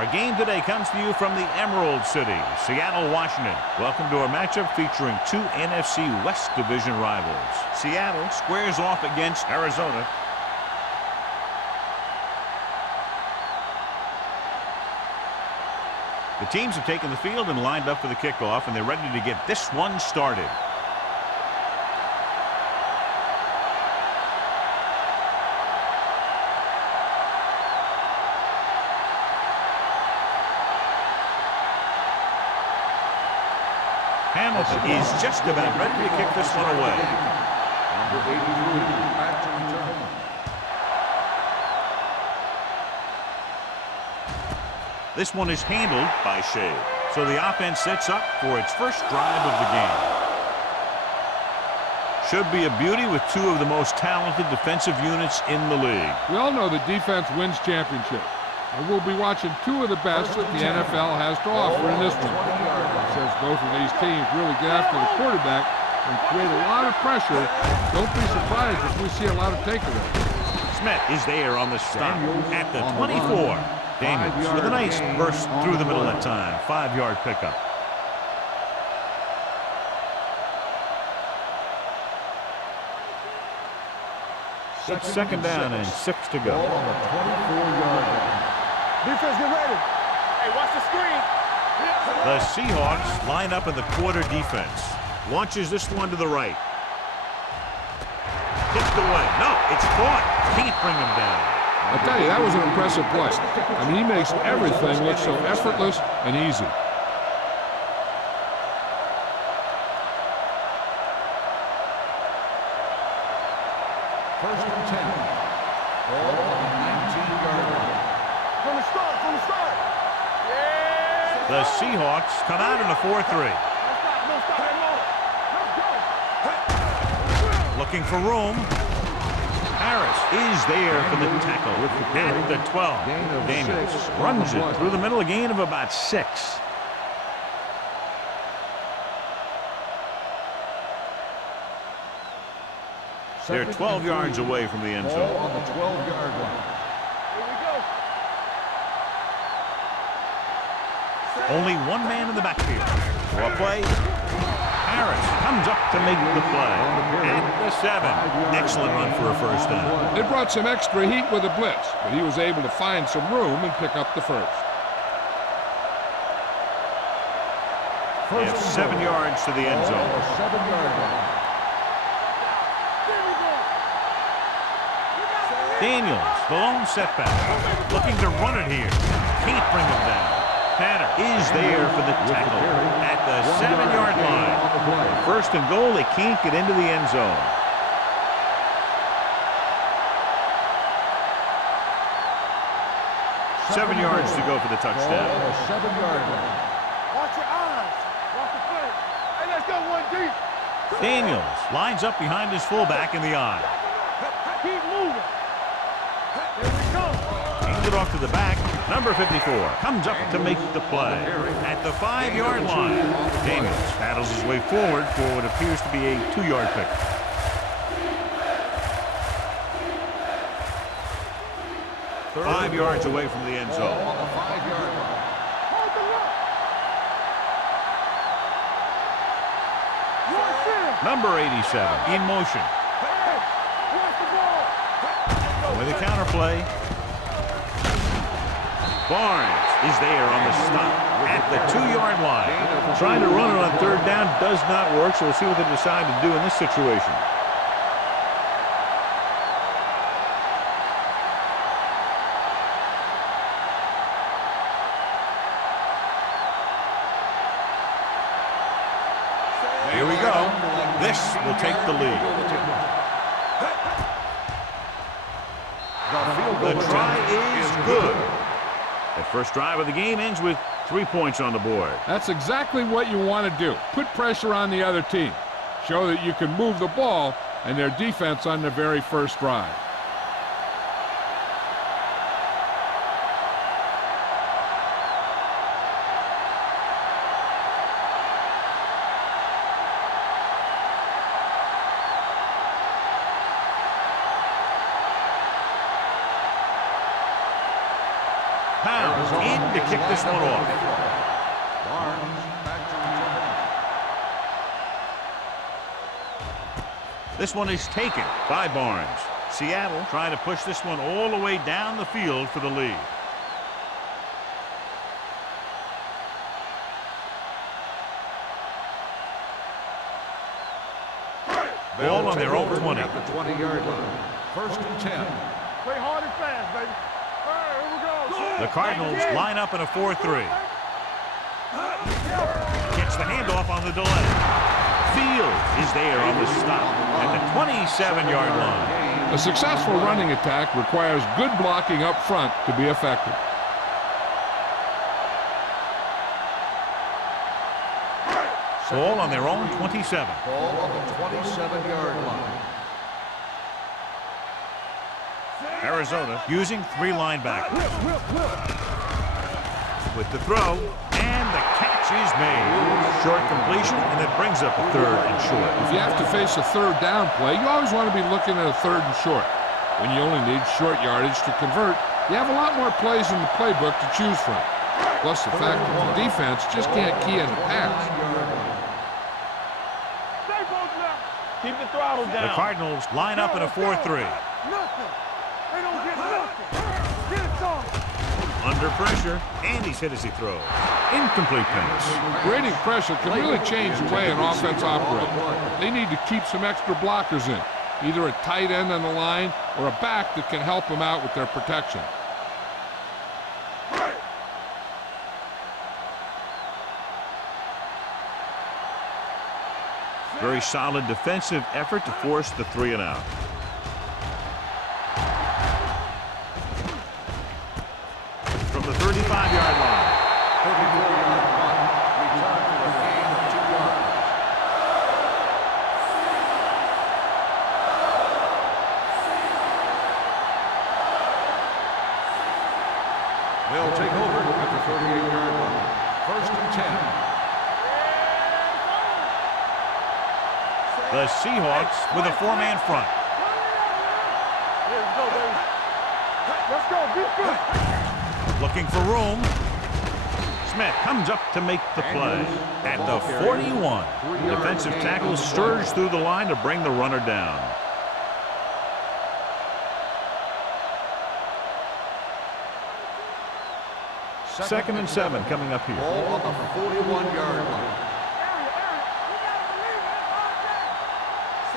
Our game today comes to you from the Emerald City, Seattle, Washington. Welcome to our matchup featuring two NFC West Division rivals. Seattle squares off against Arizona. The teams have taken the field and lined up for the kickoff, and they're ready to get this one started. Hamilton is just about ready to kick this one away. Number 83, back to return. This one is handled by Shea. So the offense sets up for its first drive of the game. Should be a beauty with two of the most talented defensive units in the league. We all know that defense wins championships. And we'll be watching two of the best that the NFL has to offer in this one. It says both of these teams really get after the quarterback and create a lot of pressure. Don't be surprised if we see a lot of takeaways. Smith is there on the stop at the 24. Daniels with a nice burst through the middle that time. 5-yard pickup. It's second down and 6 to go. On the 24-yard line. Defense, get ready. Hey, watch the screen. The Seahawks line up in the quarter defense. Launches this one to the right. Tipped away. No, it's caught. Can't bring him down. I'll tell you, that was an impressive play. I mean, he makes everything look so effortless and easy. First and 10. Ball on the 19-yard line. From the start, from the start. Yeah. The Seahawks come out in a 4-3. No stop, let's go. Looking for room. Harris is there for the tackle at the 12. Daniels runs it through the middle, a gain of about 6. They're 12 yards away from the end zone. Ball on the 12-yard line. Here we go. Only one man in the backfield. For a play. Harris comes up to make the play at the 7. Excellent run for a first down. They brought some extra heat with a blitz, but he was able to find some room and pick up the first. They have 7 yards to the end Ball on zone. the 7-yard line. Daniels, the lone setback. Looking to run it here. Can't bring him down. Tanner is there for the tackle at the 7-yard line. First and goal, they can't get into the end zone. Seven yards to go for the touchdown. Ball on the 7-yard line. Watch your eyes. Watch the play. Hey, let's go one deep. Daniels lines up behind his fullback in the eye. Keep moving. Here we go. Hands it off to the back. Number 54 comes up to make the play at the 5-yard line. Daniels paddles his way forward for what appears to be a 2-yard pick. Five yards away from the end zone. On the 5-yard line. Hold the rock. Watch him. Number 87 in motion. Hey, watch the ball. With a counterplay. Barnes is there on the stop at the 2-yard line. Trying to run it on third down does not work, so we'll see what they decide to do in this situation. Here we go. This will take the lead. The try is good. The first drive of the game ends with 3 points on the board. That's exactly what you want to do. Put pressure on the other team. Show that you can move the ball and their defense on the very first drive. Pounds in to kick this one off. Barnes back to return. This one is taken by Barnes. Seattle trying to push this one all the way down the field for the lead. Ball on their own 20. At the 20-yard line. First and 10. Play hard and fast, baby. All right, here we go. The Cardinals line up in a 4-3. Gets the handoff on the delay. Field is there on the stop at the 27-yard line. A successful running attack requires good blocking up front to be effective. Ball on their own 27. Ball on the 27-yard line. Arizona using 3 linebackers. With the throw, and the catch is made. Short completion, and it brings up a 3rd and short. If you have to face a 3rd down play, you always want to be looking at a 3rd and short. When you only need short yardage to convert, you have a lot more plays in the playbook to choose from. Plus the fact that the defense just can't key in the pass. Stay both now. Keep the throttle down. The Cardinals line up in a 4-3. Nothing. They don't get nothing. Get it done. Under pressure, and he's hit as he throws. Incomplete pass. Grading pressure can really change the way an offense operates. They need to keep some extra blockers in, either a tight end on the line or a back that can help them out with their protection. Very solid defensive effort to force the 3 and out. From the 35-yard line. 34-yard punt. Return for a gain of 2 yards. They'll take over at the 38-yard line. First and 10. The Seahawks with a 4-man front. Let's go, baby. Let's go. Defense. Looking for room. Smith comes up to make the play at the 41. Defensive tackle surged through the line to bring the runner down. Second and 7 coming up here. Ball on the 41-yard line.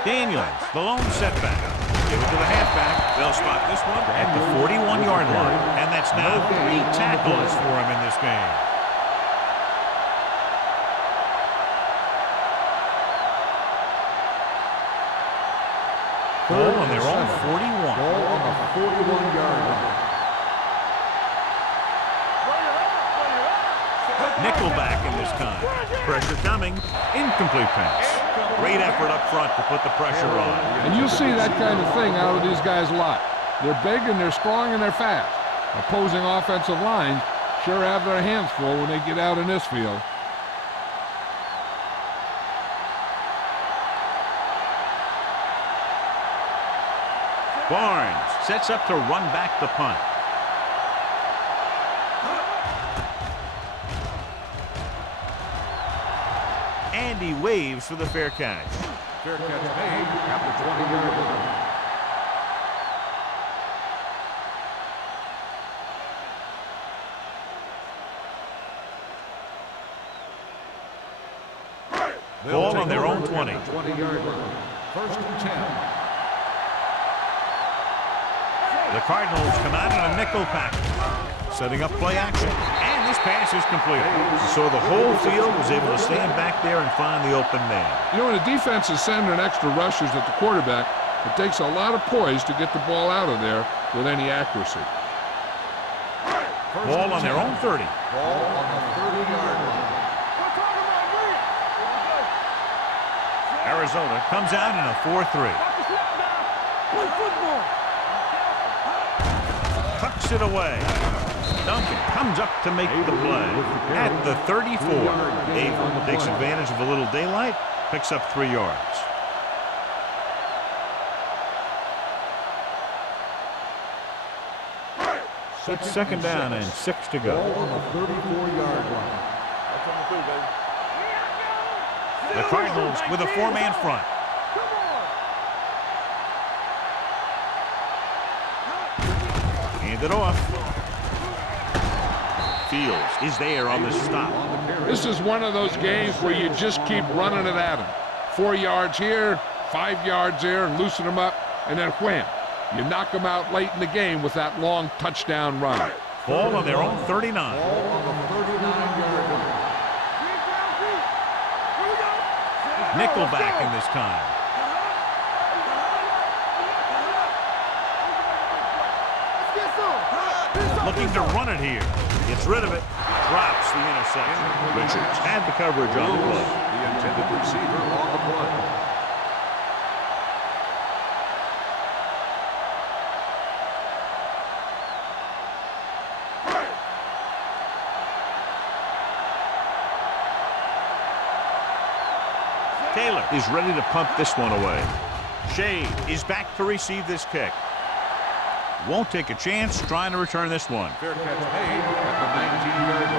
Daniels, the lone setback. Give it to the halfback. They'll spot this one at the 41-yard line. And that's now 3 tackles for him in this game. Ball on their own 41. Ball on the 41-yard line. Nickelback in this time. Pressure coming. Incomplete pass. Great effort up front to put the pressure on. And you see that kind of thing out of these guys a lot. They're big and they're strong and they're fast. Opposing offensive lines sure have their hands full when they get out in this field. Barnes sets up to run back the punt. And he waves for the fair catch. Fair catch made at the 20-yard line. Ball on their own 20. 20-yard line. First and 10. The Cardinals come out in a nickel package, setting up play action. And this pass is completed. So the whole field was able to stand back there and find the open man. You know, when a defense is sending extra rushers at the quarterback, it takes a lot of poise to get the ball out of there with any accuracy. Ball on their own 30. Ball on the 30-yard line. Arizona comes out in a 4-3. Tucks it away. Duncan comes up to make the play at the 34. Abel takes advantage of a little daylight, picks up 3 yards. It's second down and 6 to go. Ball on the 34-yard line. That's on the 2, baby. The Cardinals with a 4-man front. Hand it off. Fields is there on the stop. This is one of those games where you just keep running it at them. 4 yards here, 5 yards there, and loosen them up, and then wham. You knock them out late in the game with that long touchdown run. Ball on their own 39. Ball on the 39-yard line. Nickelback in this time. Looking to run it here. Gets rid of it. Drops the interception. Richards had the coverage on the play. The intended receiver on the play. Taylor is ready to pump this one away. Shea is back to receive this kick. Won't take a chance trying to return this one. Fair catch made at the 19-yard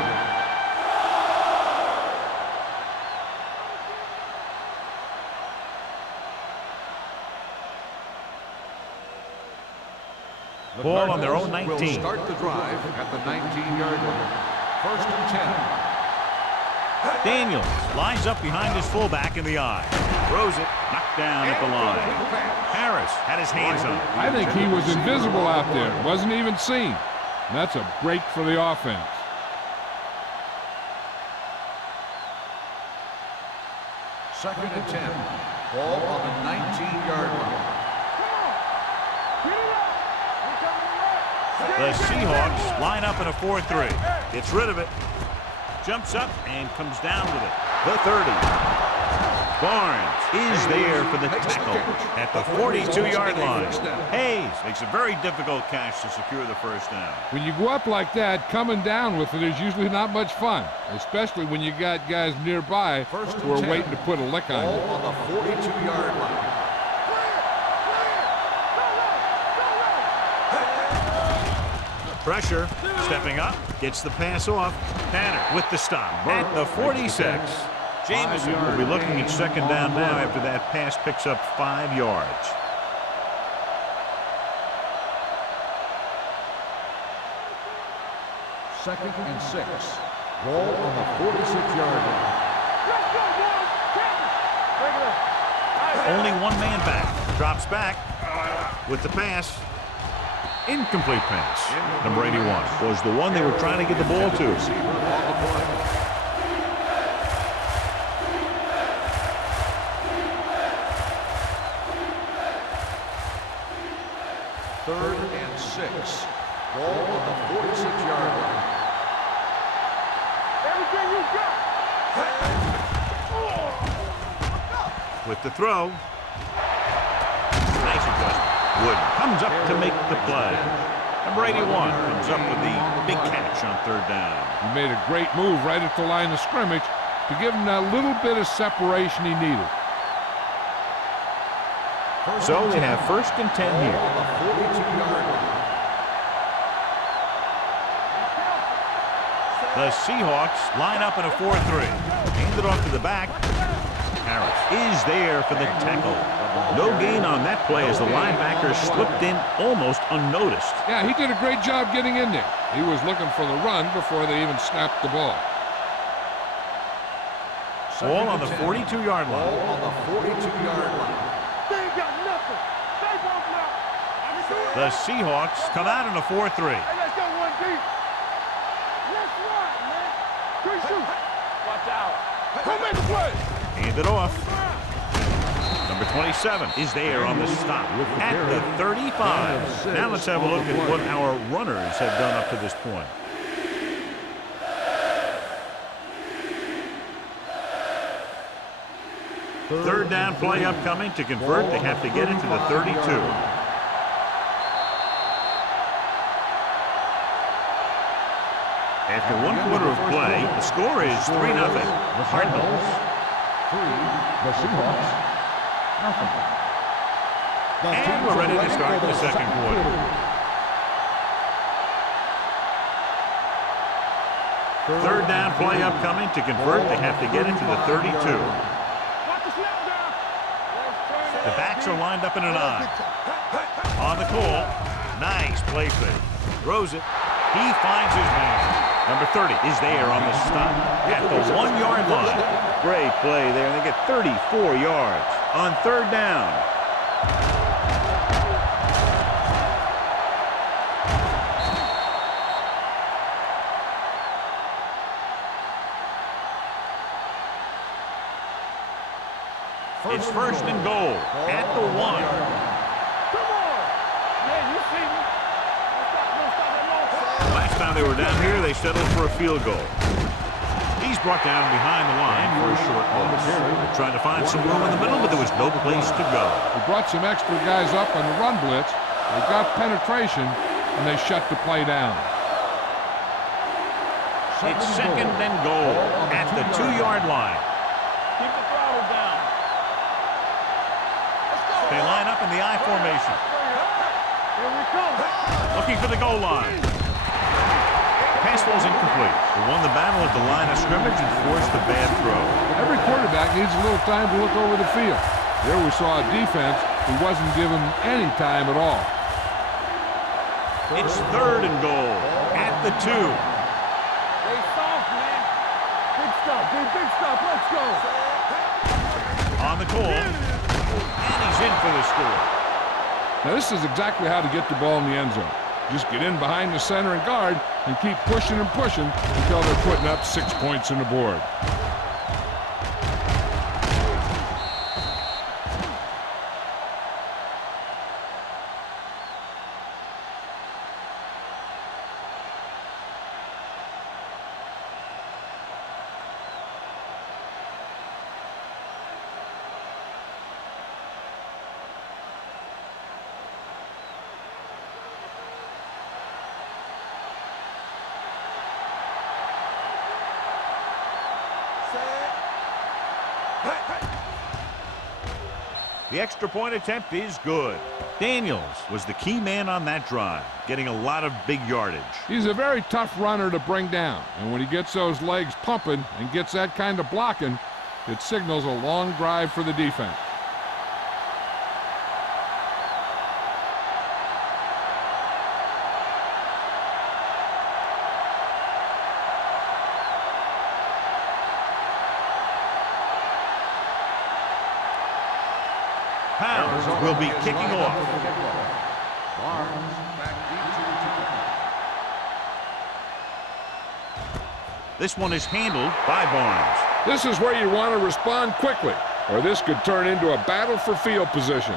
line. Ball on their own Cardinals 19. will start the drive at the 19-yard line. First and 10. Daniels lines up behind his fullback in the eye. Throws it, knocked down at the line. Harris had his hands on it. I think he was invisible out there. Wasn't even seen. And that's a break for the offense. Second and 10. Ball on the 19-yard line. The Seahawks line up in a 4-3. Gets rid of it. Jumps up and comes down with it. The 30. Barnes is there for the tackle at the 42-yard line. Hayes makes a very difficult catch to secure the first down. When you go up like that, coming down with it is usually not much fun, especially when you got guys nearby who are waiting to put a lick on Ball you. on the 42-yard line. Pressure, stepping up, gets the pass off. Tanner with the stop at the 46. Jameson will be looking at second down now after that pass picks up 5 yards. Second and 6. Ball on the 46-yard line. Only one man back. Drops back with the pass. Incomplete pass. Number 81 was the one they were trying to get the ball to. Receiver on the play. Third and 6. Ball on the 46-yard line. Everything you got. With the throw. Nice adjustment. Wood comes up to make the play. Number 81 comes up with the big catch on third down. He made a great move right at the line of scrimmage to give him that little bit of separation he needed. So they have first and 10 here. On the 42-yard line. The Seahawks line up in a 4-3. Hand it off to the back. Harris is there for the tackle. No gain on that play as the linebacker slipped in almost unnoticed. Yeah, he did a great job getting in there. He was looking for the run before they even snapped the ball. Ball on the 42-yard Ball line. on the 42-yard line. They ain't got nothing. They won't now. The Seahawks come out in a 4-3. Hey, let's go one deep. Let's run, man. Good shoot. Watch out. Come make the play. Hand it off. Number 27 is there on the stop at the 35. Now let's have a look at what our runners have done up to this point. Third down play upcoming. To convert, they have to get it to the 32. After 1 quarter of play, the score is 3-0. Cardinals. 3. The Seahawks. Nothing. And we're ready to start the second quarter. Third down play upcoming. To convert, they have to get it to the 32. The backs are lined up in an I. On the call. Nice play fake. Throws it. He finds his man. Number 30 is there on the stop at the 1-yard line. Great play there. They get 34 yards on third down. It's first and goal at the 1. Come on. Yeah, you see me. Last time they were down here, they settled for a field goal. He's brought down behind the line for a short loss. They're trying to find some room in the middle, but there was no place to go. He brought some extra guys up on the run blitz. They got penetration, and they shut the play down. It's second and goal at the 2-yard line. Keep the throttle down. They line up in the I formation. Here we come. Looking for the goal line. Pass ball's incomplete. They won the battle at the line of scrimmage and forced a bad throw. Every quarterback needs a little time to look over the field. There we saw a defense who wasn't given any time at all. It's third and goal at the 2. Stay soft, man. Big stop, big stop. Let's go. On the call. And he's in for the score. Now this is exactly how to get the ball in the end zone. Just get in behind the center and guard and keep pushing and pushing until they're putting up 6 points on the board. The extra point attempt is good. Daniels was the key man on that drive, getting a lot of big yardage. He's a very tough runner to bring down, and when he gets those legs pumping and gets that kind of blocking, it signals a long drive for the defense. Pounds will be kicking off. This one is handled by Barnes. This is where you want to respond quickly, or this could turn into a battle for field position.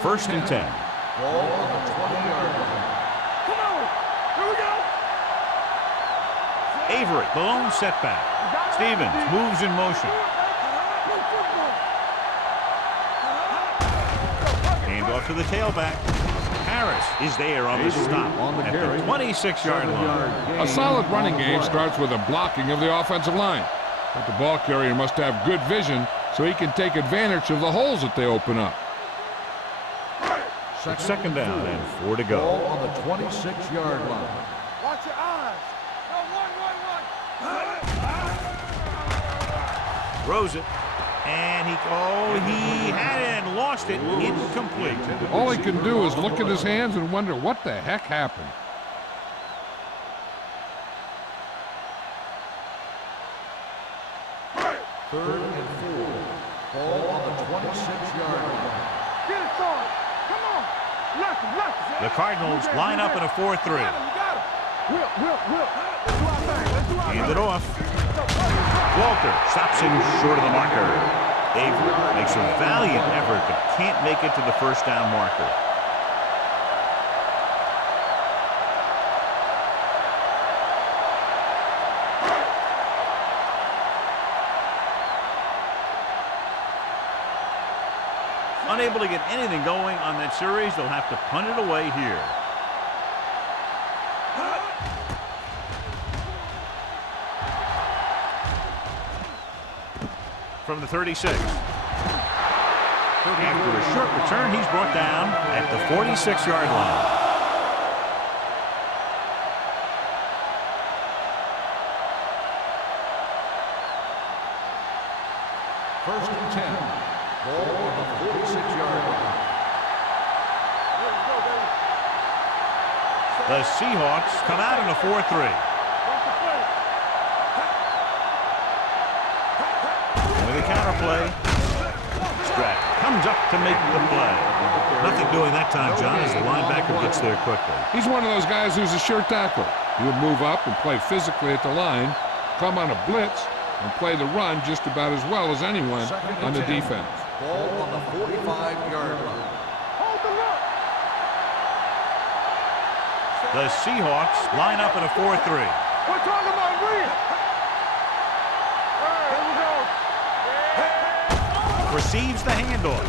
First and 10. Ball on the 20-yard line. Come on. Here we go. Avery, the lone setback. Stevens moves in motion. Hand off to the tailback. Harris is there on the stop at the 26-yard line. A solid running game starts with a blocking of the offensive line. But the ball carrier must have good vision so he can take advantage of the holes that they open up. It's second down and 4 to go. Ball on the 26-yard line. Watch your eyes. No, one. Throws it. And he had it and lost it. Incomplete. All he can do is look at his hands and wonder what the heck happened. Third and 4. Ball on the 26-yard line. Get it, son. Come on. Left. The Cardinals line up in a 4-3. You got him. Will. Let's do our thing. Hand it off. Walter stops him short of the marker. Avery makes a valiant effort but can't make it to the first down marker. Unable to get anything going on that series, they'll have to punt it away here. From the 36. After a short return, he's brought down at the 46-yard line. First and 10. Ball on the 46-yard line. The Seahawks come out in a 4-3. With a counter play. Stratt comes up to make the play. Nothing doing that time, John, as the linebacker gets there quickly. He's one of those guys who's a sure tackler. He'll move up and play physically at the line, come on a blitz, and play the run just about as well as anyone on the defense. Ball on the 45-yard line. The Seahawks line up in a 4-3. We're talking about Reed. Here we go. Receives the handoff.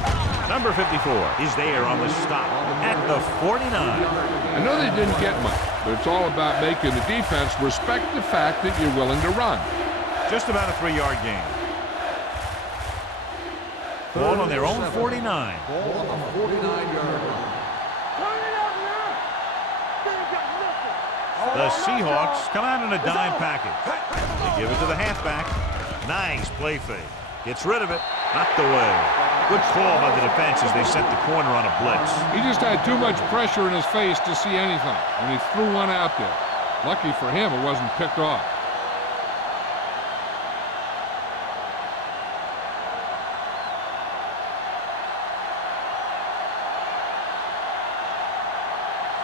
Number 54 is there on the stop at the 49. I know they didn't get much, but it's all about making the defense respect the fact that you're willing to run. Just about a 3-yard gain. Ball on their own 49. Ball on the 49-yard line. The Seahawks come out in a dime package. They give it to the halfback. Nice play fake. Gets rid of it. Knocked away. Good call by the defense as they sent the corner on a blitz. He just had too much pressure in his face to see anything, and he threw one out there. Lucky for him, it wasn't picked off.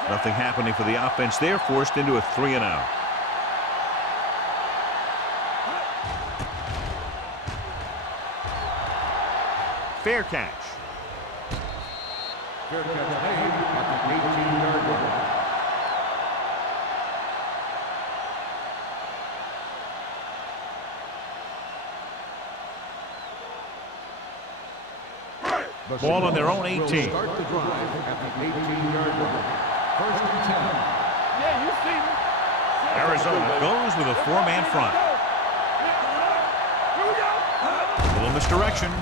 Nothing happening for the offense there, forced into a 3-and-out. Fair catch. Fair catch made at the 18-yard line. Ball on their own 18. Start the drive at the 18-yard line. First and 10. Yeah, you see me. Arizona goes with a 4-man front. Here we go. Little misdirection.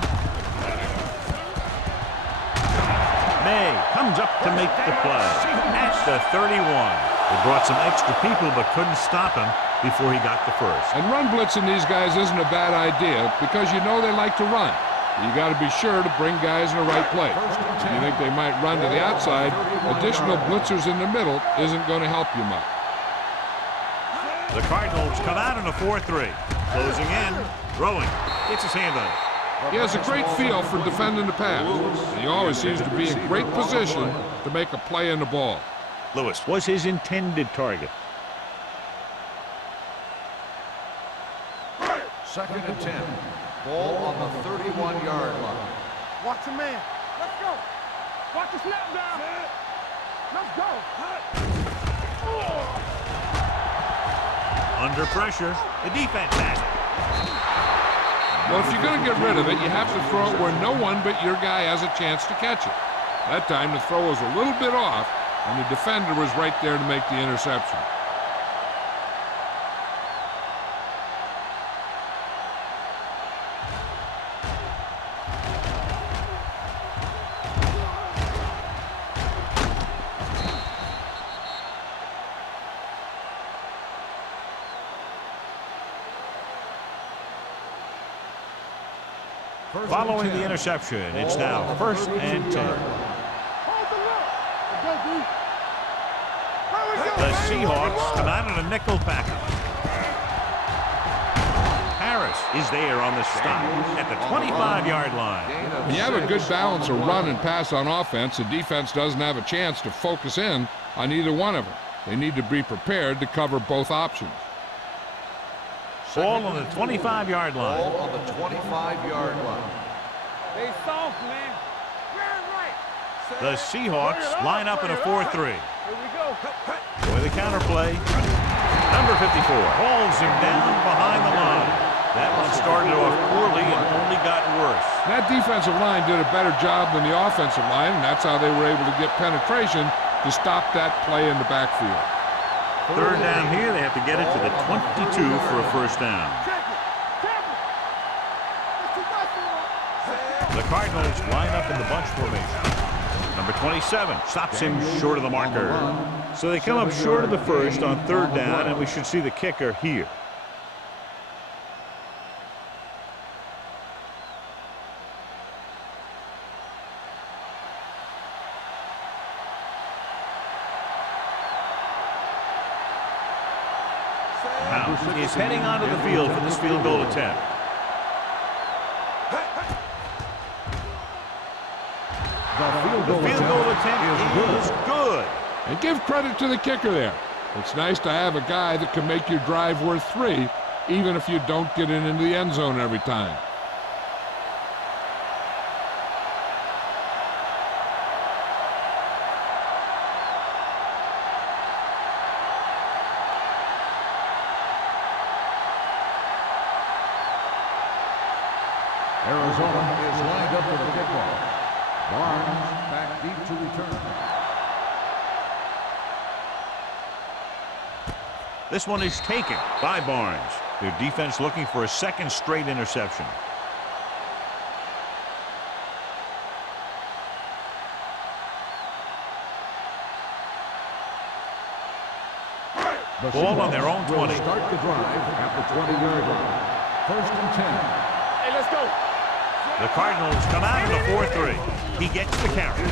May comes up to make the play at the 31. They brought some extra people but couldn't stop him before he got the first. And run blitzing these guys isn't a bad idea because you know they like to run. You got to be sure to bring guys in the right place. If you think they might run to the outside, additional blitzers in the middle isn't going to help you much. The Cardinals come out in a 4-3. Closing in, throwing, gets his hand on it. He has a great feel for defending the pass. And he always seems to be in great position to make a play in the ball. Lewis was his intended target. Second and 10. Ball on the 31-yard line. Watch your man. Let's go. Watch the snap down. Let's go. Under pressure, the defense has it. Well, if you're going to get rid of it, you have to throw it where no one but your guy has a chance to catch it. That time the throw was a little bit off, and the defender was right there to make the interception. Following the interception, it's now first and 10. The Seahawks come out in a nickel package. Harris is there on the stop at the 25-yard line. When you have a good balance of run and pass on offense, the defense doesn't have a chance to focus in on either one of them. They need to be prepared to cover both options. Ball on the 25-yard line. Ball on the 25-yard line. They soft, man. The Seahawks line up in a 4-3. Here we go. With a counter play. Number 54 hauls him down behind the line. That one started off poorly and only got worse. That defensive line did a better job than the offensive line, and that's how they were able to get penetration to stop that play in the backfield. Third down here, they have to get it to the 22 for a first down. The Cardinals line up in the bunch formation. Number 27 stops him short of the marker. So they come up short of the first on third down, and we should see the kicker here. Now is heading onto the field for this field goal attempt. The field goal attempt is good. And give credit to the kicker there. It's nice to have a guy that can make your drive worth 3, even if you don't get it into the end zone every time. Arizona is lined up for the kickoff. Barnes back deep to return. This one is taken by Barnes. Their defense looking for a second straight interception. Ball on their own 20. Start the drive at the 20-yard line. 1st and 10. Hey, let's go. The Cardinals come out of the 4-3. He gets the carry.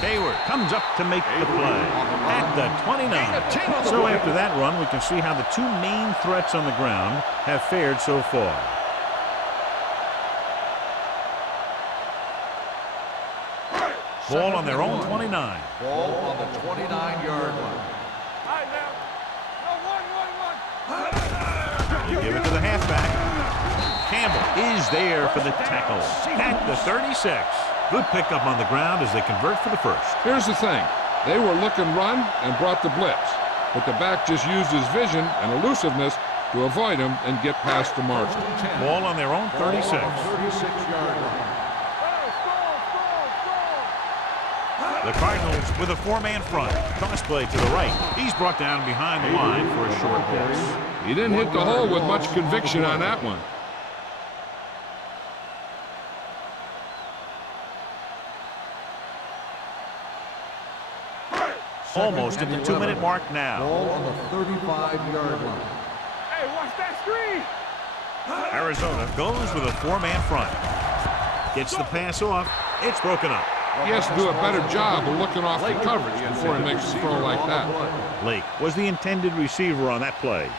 Hayward comes up to make the play at the 29. So after that run, we can see how the two main threats on the ground have fared so far. Ball on their own 29. Ball on the 29-yard line. All right, now. No, one. You give it to the halfback. Campbell is there for the tackle at the 36. Good pickup on the ground as they convert for the first. Here's the thing. They were looking run and brought the blitz. But the back just used his vision and elusiveness to avoid him and get past the margin. Ball on their own 36. 36-yard line. The Cardinals with a four-man front. Toss play to the right. He's brought down behind the line for a short pass. He didn't hit the hole with much conviction on that one. Almost at the 2-minute mark now. Ball on the 35-yard line. Hey, watch that screen. Arizona goes with a four-man front. Gets the pass off. It's broken up. He has to do a better job of looking off the coverage before he makes a throw like that. Lake was the intended receiver on that play.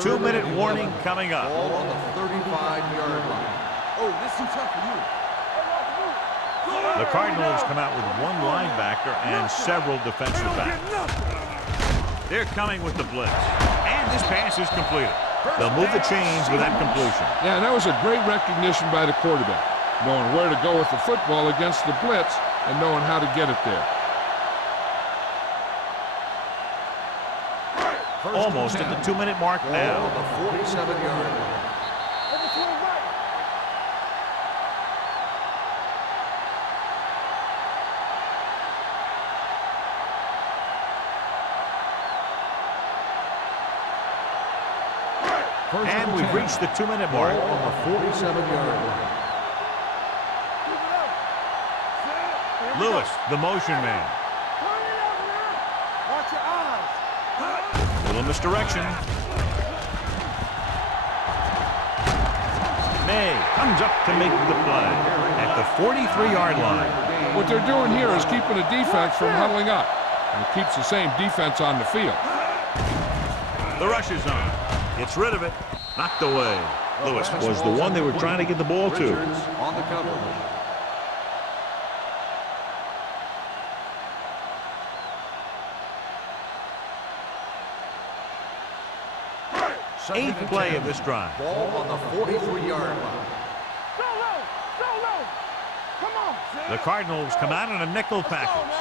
Two-minute warning coming up. Ball on the 35-yard line. Oh, this is tough for you. The Cardinals come out with one linebacker and several defensive backs. They're coming with the blitz. And this pass is completed. They'll move the chains with that completion. Yeah, and that was a great recognition by the quarterback, knowing where to go with the football against the blitz and knowing how to get it there. Almost at the 2-minute mark now. Ball on the 47-yard line. And we've reached the 2-minute mark. Ball on the 47-yard line. Lewis, the motion man. Watch your eyes. Little misdirection. May comes up to make the play at the 43-yard line. What they're doing here is keeping the defense from huddling up. And it keeps the same defense on the field. The rush is on. Gets rid of it. Knocked away. Lewis was the one they were trying to get the ball to. Richards on the cover. Eighth play of this drive. Ball on the 43-yard line. Go low. Go low. Come on. The Cardinals come out in a nickel package.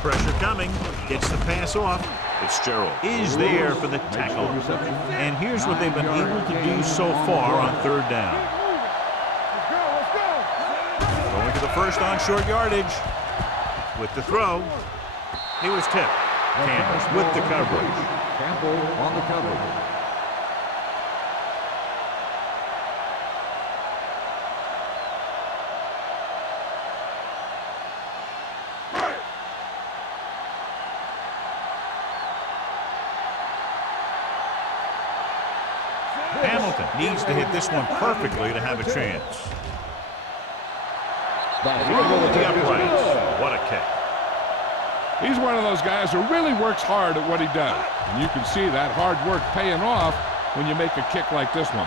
Pressure coming. Gets the pass off. Fitzgerald is there for the tackle. And here's what they've been able to do so far on third down. Going to the first on short yardage. With the throw. He was tipped. Campbell with the coverage. Campbell on the coverage. Hamilton needs to hit this one perfectly to have a chance. Through the uprights. What a kick. He's one of those guys who really works hard at what he does. And you can see that hard work paying off when you make a kick like this one.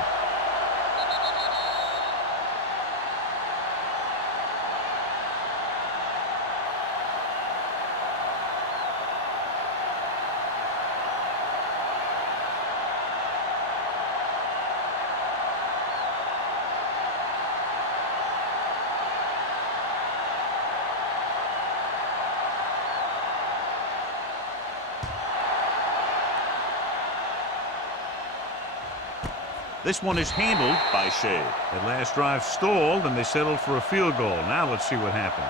This one is handled by Shea. That last drive stalled, and they settled for a field goal. Now let's see what happens.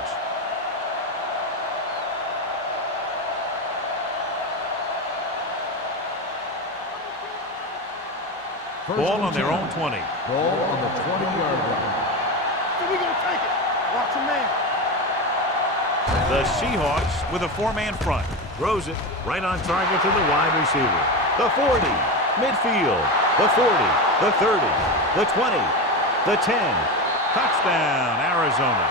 Ball on their own 20. Ball on the 20-yard line. We're going to take it. Watch a man. The Seahawks with a four-man front. Throws it right on target to the wide receiver. The 40. Midfield. The 40, the 30, the 20, the 10. Touchdown, Arizona.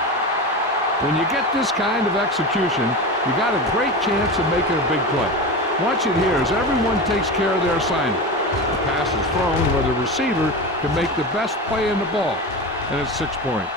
When you get this kind of execution, you got a great chance of making a big play. Watch it here as everyone takes care of their assignment. The pass is thrown where the receiver can make the best play in the ball, and it's 6 points.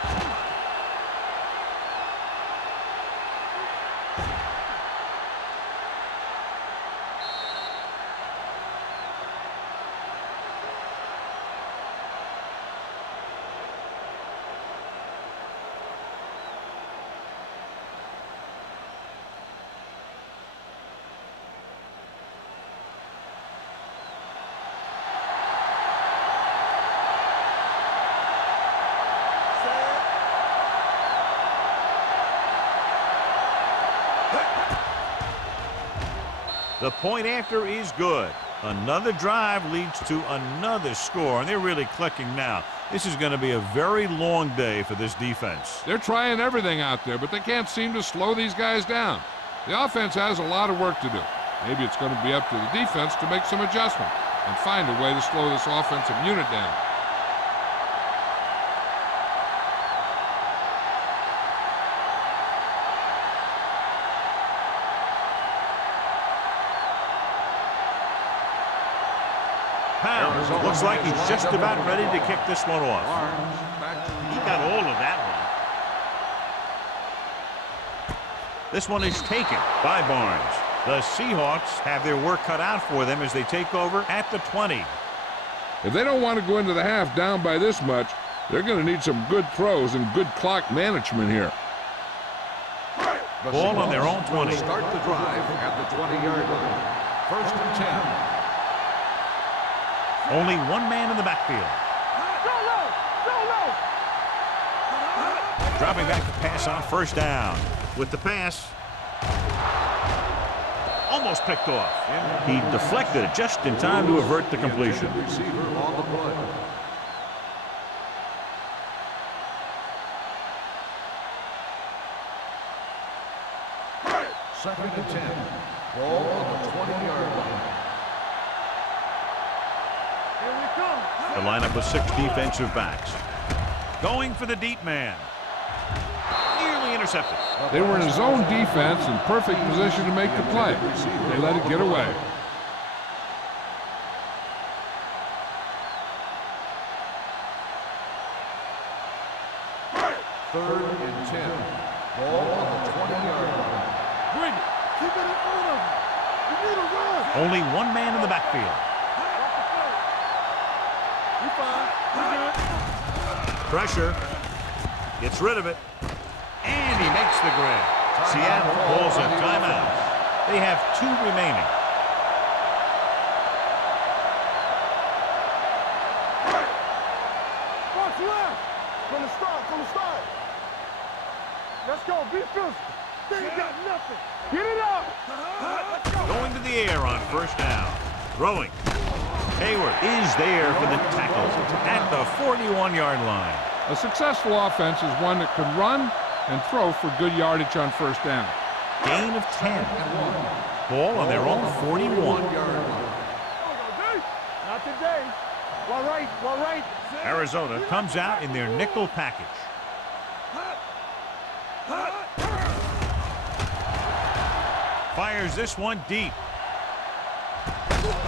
The point after is good. Another drive leads to another score, and they're really clicking now. This is going to be a very long day for this defense. They're trying everything out there, but they can't seem to slow these guys down. The offense has a lot of work to do. Maybe it's going to be up to the defense to make some adjustment and find a way to slow this offensive unit down. Pounds looks like he's just about ready to kick this one off. He got all of that one. This one is taken by Barnes. The Seahawks have their work cut out for them as they take over at the 20. If they don't want to go into the half down by this much, they're going to need some good throws and good clock management here. Ball on their own 20. Start the drive at the 20-yard line. 1st and 10. Only one man in the backfield. Dropping back to pass on 1st down. With the pass. Almost picked off. He deflected it just in time to avert the completion. Receiver on the play. Second and 10. Ball on the 20-yard line. The lineup with 6 defensive backs. Going for the deep man. Nearly intercepted. They were in a zone defense in perfect position to make the play. They let it get away. Third and 10. Ball on the 20-yard line. Bring it. Keep it in front of him. You need a run. Only one man in the backfield. You fine. You good. Pressure. Gets rid of it. And he makes the grab. Seattle calls a timeout. They have 2 remaining. What's left? From the start. Let's go. Be physical. They ain't got nothing. Get it up. Let's go. Going to the air on first down. Throwing. Hayward is there for the tackle at the 41-yard line. A successful offense is one that can run and throw for good yardage on first down. Gain of 10. Ball on their own 41. Not today. Well, right. Arizona comes out in their nickel package. Fires this one deep.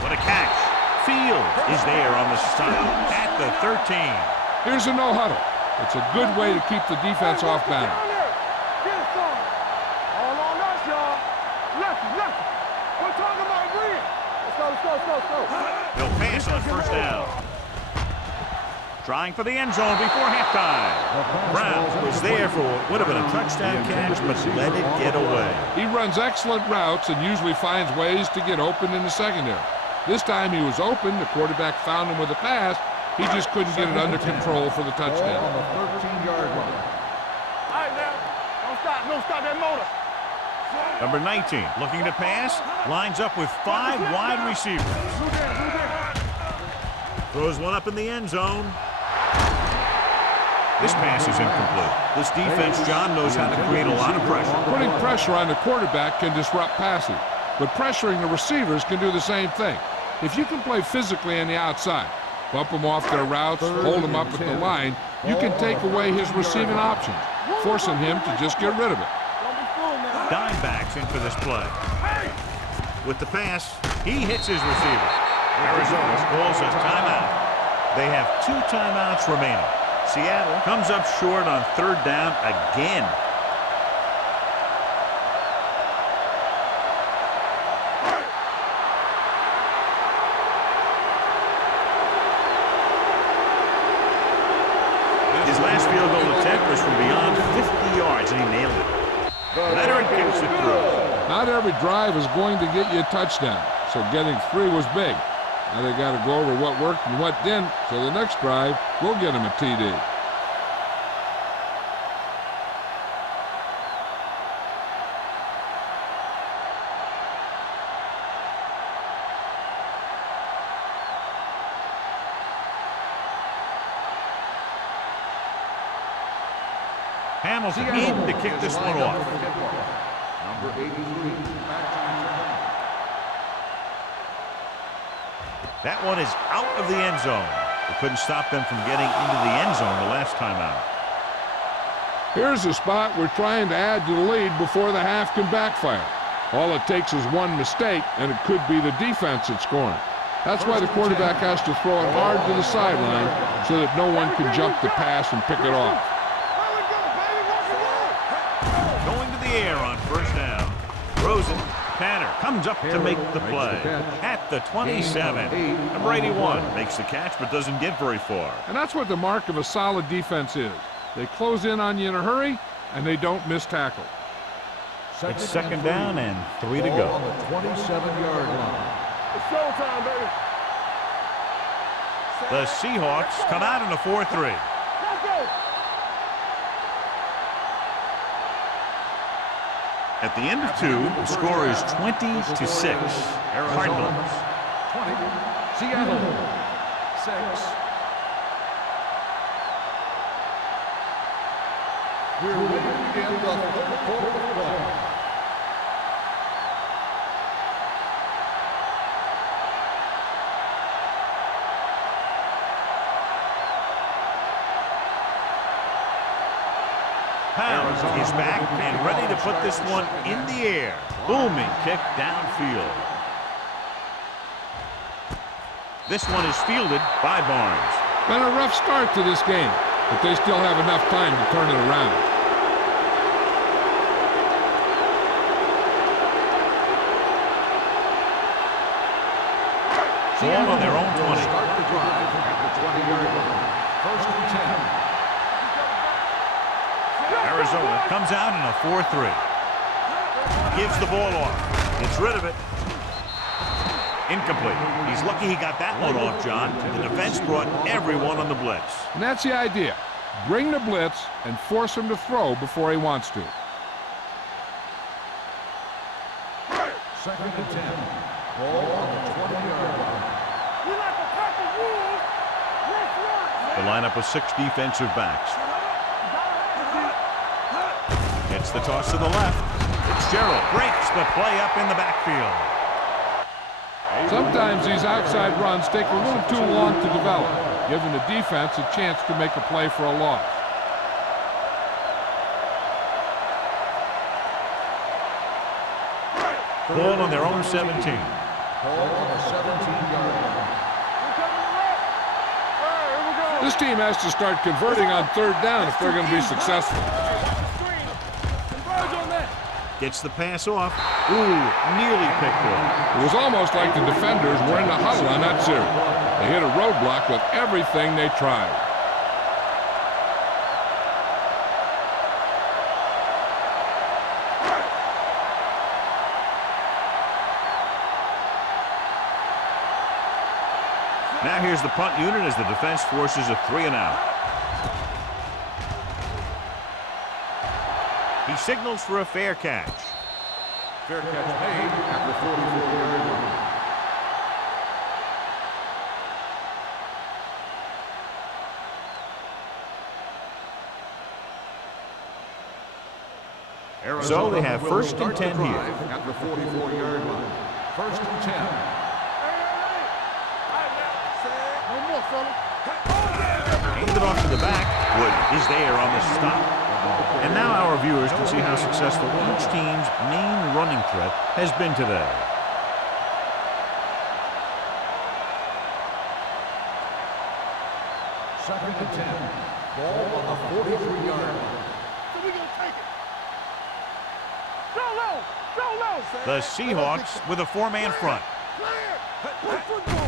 What a catch. Field is there on the stop at the 13. Here's a no huddle. It's a good way to keep the defense off balance. Get some. All on us, y'all. Left. We're talking about agreeing. Let's go. They'll pass on first down. Trying for the end zone before halftime. Brown was there for what would have been a touchdown catch, but let it get away. He runs excellent routes and usually finds ways to get open in the secondary. This time he was open. The quarterback found him with a pass. He just couldn't get it under control for the touchdown. On the 13-yard line. All right, now. Don't stop that motor. Number 19 looking to pass. Lines up with 5 wide receivers. Throws one up in the end zone. This pass is incomplete. This defense, John, knows how to create a lot of pressure. Putting pressure on the quarterback can disrupt passing, but pressuring the receivers can do the same thing. If you can play physically on the outside, bump them off their routes, hold them up at the line, you can take away his receiving options, forcing him to just get rid of it. Dime backs in for this play. With the pass, he hits his receiver. Arizona calls a timeout. They have 2 timeouts remaining. Seattle comes up short on third down again. His last field goal attempt was from beyond 50 yards, and he nailed it. Leonard kicks it through. Not every drive is going to get you a touchdown, so getting 3 was big. Now they got to go over what worked and what didn't, so the next drive will get him a TD. Hamilton in to kick this one off. Number 83. That one is out of the end zone. They couldn't stop them from getting into the end zone the last time out. Here's a spot we're trying to add to the lead before the half can backfire. All it takes is one mistake, and it could be the defense that's scoring. That's why the quarterback has to throw it hard to the sideline so that no one can jump the pass and pick it off. Going to the air on first down. Rosen. Tanner comes up to make the play at the 27. Number 81 makes the catch but doesn't get very far. And that's what the mark of a solid defense is. They close in on you in a hurry, and they don't miss tackle. It's second down and 3 to go. On the 27-yard line. It's showtime, baby. The Seahawks come out in a 4-3. Let's go. At the end of 2, the score is 20-6. Cardinals. 20. Seattle. 6. We're waiting to begin the third quarter of play. Pound is back and ready to put this one in the air. Booming kick downfield. This one is fielded by Barnes. Been a rough start to this game, but they still have enough time to turn it around. Ball on their own 20. Start the drive at the 20-yard line. First and 10. Arizona comes out in a 4-3. Gives the ball off. Gets rid of it. Incomplete. He's lucky he got that one off, John. The defense brought everyone on the blitz. And that's the idea. Bring the blitz and force him to throw before he wants to. Second and 10. Ball on the 20-yard line. We like to cut the rules. Let's run. The lineup of 6 defensive backs. It's the toss to the left. Fitzgerald breaks the play up in the backfield. Sometimes these outside runs take a little too long to develop, giving the defense a chance to make a play for a loss. Ball on their own 17. Ball on the 17-yard line. This team has to start converting on third down if they're going to be successful. Gets the pass off. Ooh, nearly picked off. It was almost like the defenders were in the huddle on that series. They hit a roadblock with everything they tried. Now here's the punt unit as the defense forces a 3 and out. He signals for a fair catch. Fair catch made at the 44-yard line. So they have first and 10 here. At the 44-yard line. First and 10. Handed off to the back. Wood is there on the stop. And now our viewers can see how successful each team's main running threat has been today. Second and 10. Ball on the 43-yard line. So we gonna take it. Go low. Go low. The Seahawks with a 4-man front. Clear. Play football.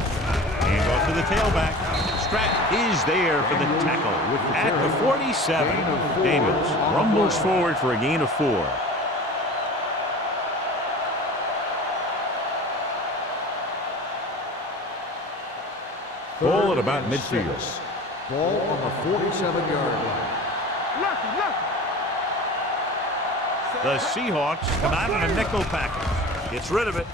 Hand off to the tailback. Stratton is there for the tackle at the 47. Daniels rumbles forward for a gain of 4. Ball at about midfield. Ball on the 47-yard line. Lucky. The Seahawks come out in a nickel package. Gets rid of it.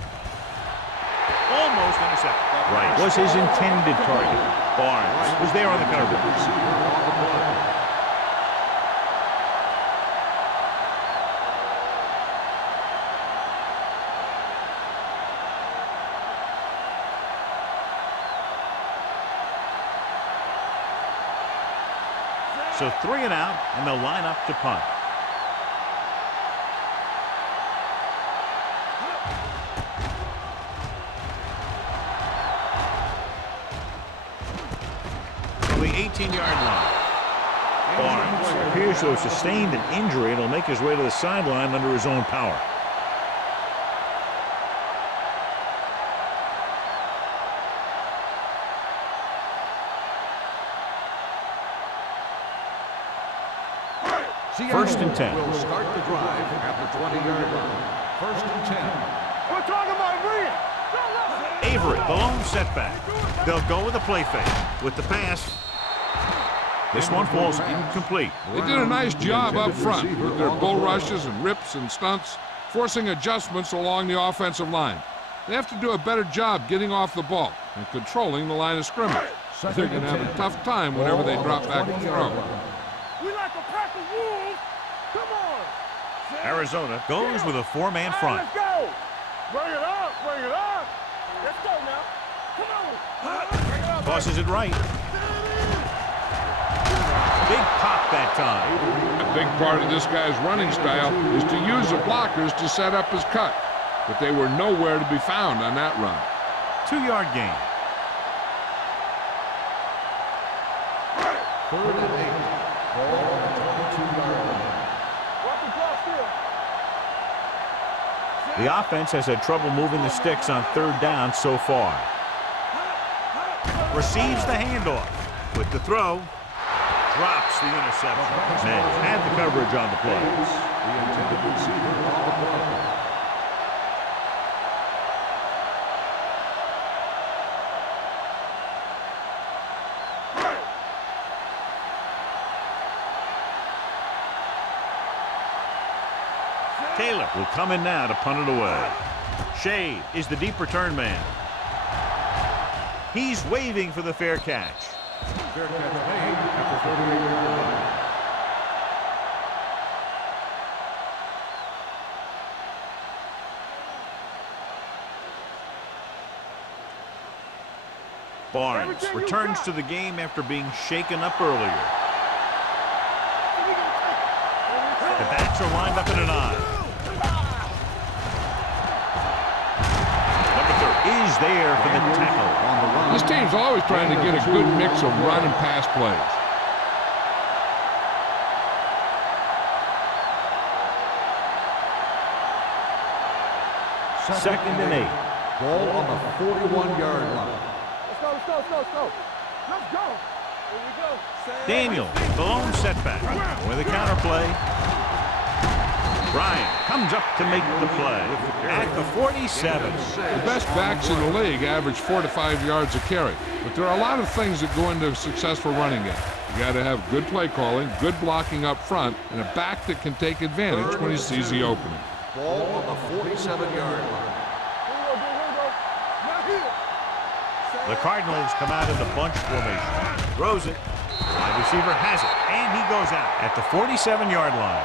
Almost intercepted. Right was his intended target. Barnes was there on the coverage. So 3 and out, and they'll line up to punt. From the 18-yard line. Barnes appears to have sustained an injury and will make his way to the sideline under his own power. First and 10. Will start the drive at the 20-yard line. First and 10. We're talking about Reed. Avery, the lone setback. They'll go with a play fake. With the pass. This one falls incomplete. They did a nice job up front with their bull rushes and rips and stunts, forcing adjustments along the offensive line. They have to do a better job getting off the ball and controlling the line of scrimmage. They're going to have a tough time whenever they drop back and throw. We like to crack the rules. Come on. Arizona goes with a 4-man front. Let's go. Bring it up. Let's go now. Come on. Bring it up. Tosses it right. Big pop that time. A big part of this guy's running style is to use the blockers to set up his cut, but they were nowhere to be found on that run. 2-yard gain. Third and 8. Ball on the 22-yard line. Watch the clock still. The offense has had trouble moving the sticks on third down so far. Receives the handoff. With the throw. Drops the interception. Man, had the coverage on the play. The intended receiver on the play. Taylor will come in now to punt it away. Shea is the deep return man. He's waving for the fair catch. Fair catch made at the 38-yard line. Barnes returns to the game after being shaken up earlier. The backs are lined up in an I. Number 3 is there for the tackle on the run. This team's always trying to get a good mix of run and pass plays. Second and 8. Ball on the 41-yard line. Let's go. Let's go. Here we go. Daniel, the lone setback. With a counter play. Bryant comes up to make the play at the 47. The best backs in the league average 4 to 5 yards a carry, but there are a lot of things that go into a successful running game. You got to have good play calling, good blocking up front, and a back that can take advantage when he sees the opening. Ball on the 47-yard line. The Cardinals come out in the bunch formation. Throws it. Wide receiver has it, and he goes out at the 47-yard line.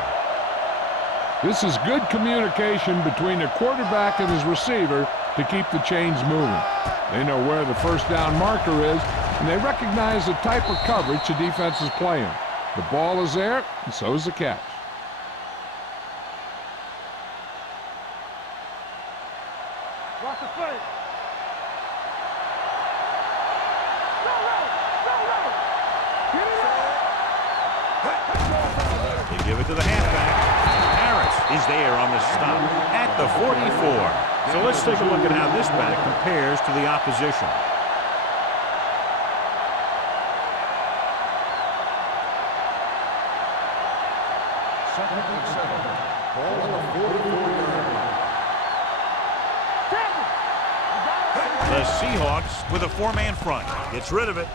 This is good communication between the quarterback and his receiver to keep the chains moving. They know where the first down marker is, and they recognize the type of coverage the defense is playing. The ball is there, and so is the catch. Watch the play. They give it to the halfback. Harris is there on the stop at the 44. So let's take a look at how this back compares to the opposition. Second and 7. Ball on the 44-yard line. The Seahawks with a 4-man front. Gets rid of it.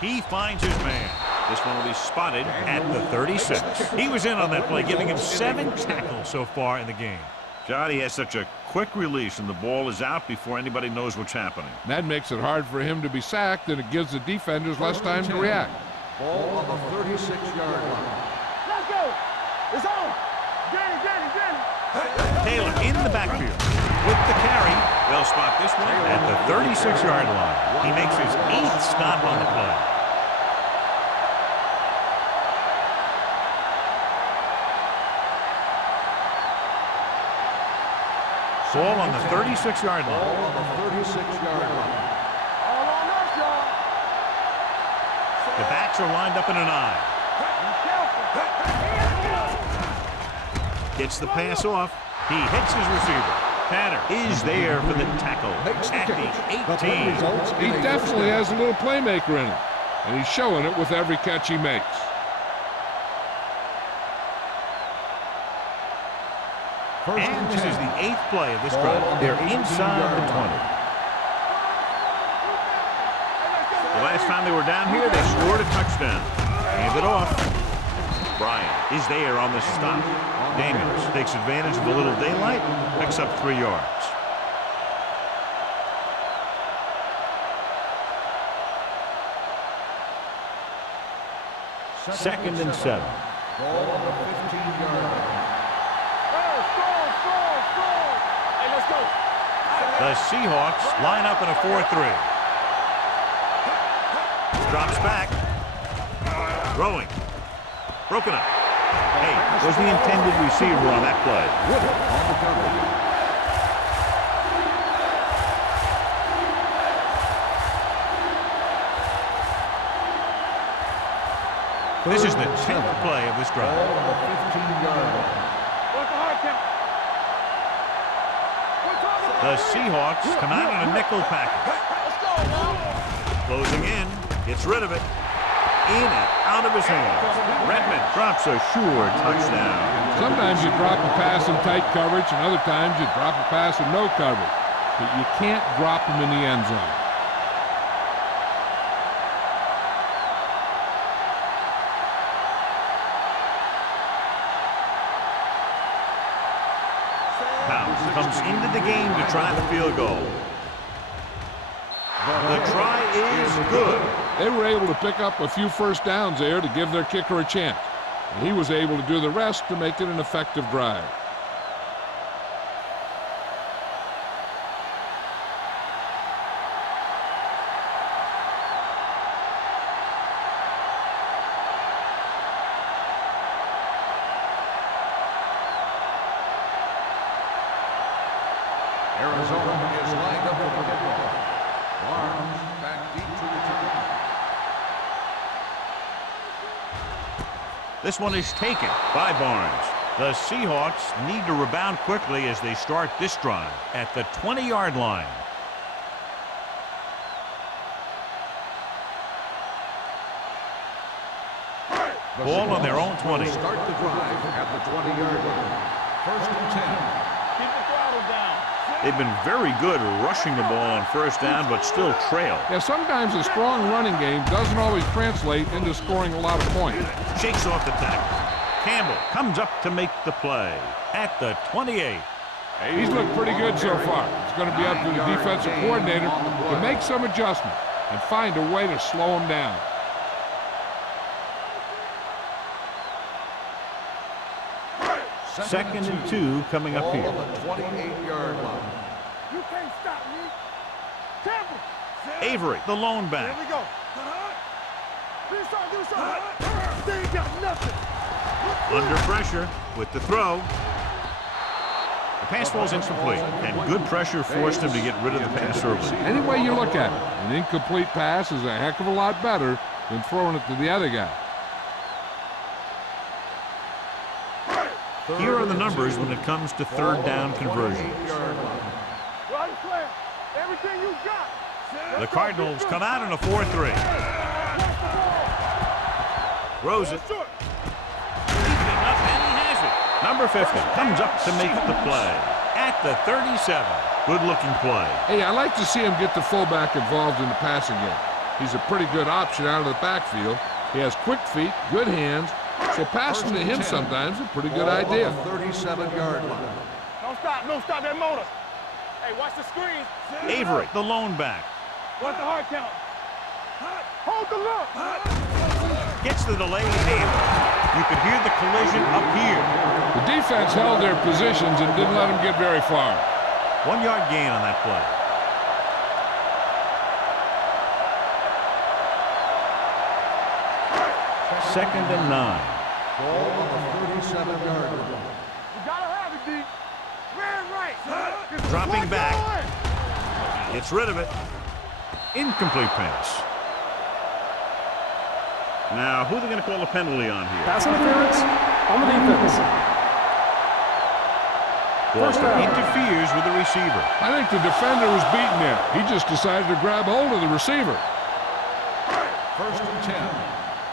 He finds his man. This one will be spotted at the 36. He was in on that play, giving him 7 tackles so far in the game. John, he has such a quick release, and the ball is out before anybody knows what's happening. That makes it hard for him to be sacked, and it gives the defenders less time to react. Ball on the 36-yard line. Let's go. It's on. Get it. Taylor in the backfield with the carry. They'll spot this one at the 36-yard line. He makes his 8th stop on the play. Ball on the 36-yard line. Ball on the 36-yard line. All on us, y'all. The backs are lined up in an I. Gets the pass off. He hits his receiver. Tanner is there for the tackle at the 18. He definitely has a little playmaker in him, and he's showing it with every catch he makes. And this is the 8th play of this drive. They're inside the 20. The last time they were down here, they scored a touchdown. Hand it off. Bryant is there on the stop. Daniels takes advantage of a little daylight, picks up 3 yards. Second and 7. Ball on the 15-yard line. Hey, let's go. The Seahawks line up in a 4-3. Drops back. Throwing. Broken up. Hey, was the intended receiver on that play. Wood on the coverage. This is the 10th play of this Ball drive. on the 15-yard line. What's the hard count? The Seahawks come out in a nickel package. Let's go, now. Closing in. Gets rid of it. In and out of his hands. Redmond drops a sure touchdown. Sometimes you drop a pass in tight coverage, and other times you drop a pass with no coverage. But you can't drop them in the end zone. comes into the game to try the field goal. The try is good. They were able to pick up a few first downs there to give their kicker a chance. And he was able to do the rest to make it an effective drive. Arizona is lined up for the kickoff. Arms back deep to return. This one is taken by Barnes. The Seahawks need to rebound quickly as they start this drive at the 20-yard line. Ball on their own 20. Start the drive at the 20-yard line. First and 10. Keep the throttle down. They've been very good rushing the ball on first down, but still trail. Yeah, sometimes a strong running game doesn't always translate into scoring a lot of points. Shakes off the tackle. Campbell comes up to make the play at the 28. He's looked pretty good so far. It's going to be up to the defensive coordinator to make some adjustments and find a way to slow him down. Second and 2 coming up here. On the 28-yard line. You can't stop me. Campbell. Avery, the lone Here back. we go. Do something. They ain't got nothing. Under pressure with the throw. The pass falls incomplete, and good pressure forced him to get rid of the pass early. Any way you look at it, an incomplete pass is a heck of a lot better than throwing it to the other guy. Here are the numbers when it comes to third down conversions. Well, you play everything you got. The Cardinals come out in a 4-3. Throws it. Keeping it up, and he has it. Number 50 comes up to make the play at the 37. Good-looking play. Hey, I like to see him get the fullback involved in the passing game. He's a pretty good option out of the backfield. He has quick feet, good hands, so passing to him sometimes is a pretty good idea. 37-yard line. Don't stop that motor. Hey, watch the screen. Avery, the lone back. What's the hard count? Hold the look. Gets the delayed handle. You could hear the collision up here. The defense held their positions and didn't let him get very far. 1 yard gain on that play. Second and 9. Ball on the 37-yard line. You gotta have it, D. Man, right. Dropping back. Gets rid of it. Incomplete pass. Now, who are they going to call a penalty on here? Pass interference on the defense. Boston interferes with the receiver. I think the defender was beaten there. He just decided to grab hold of the receiver. First and 10.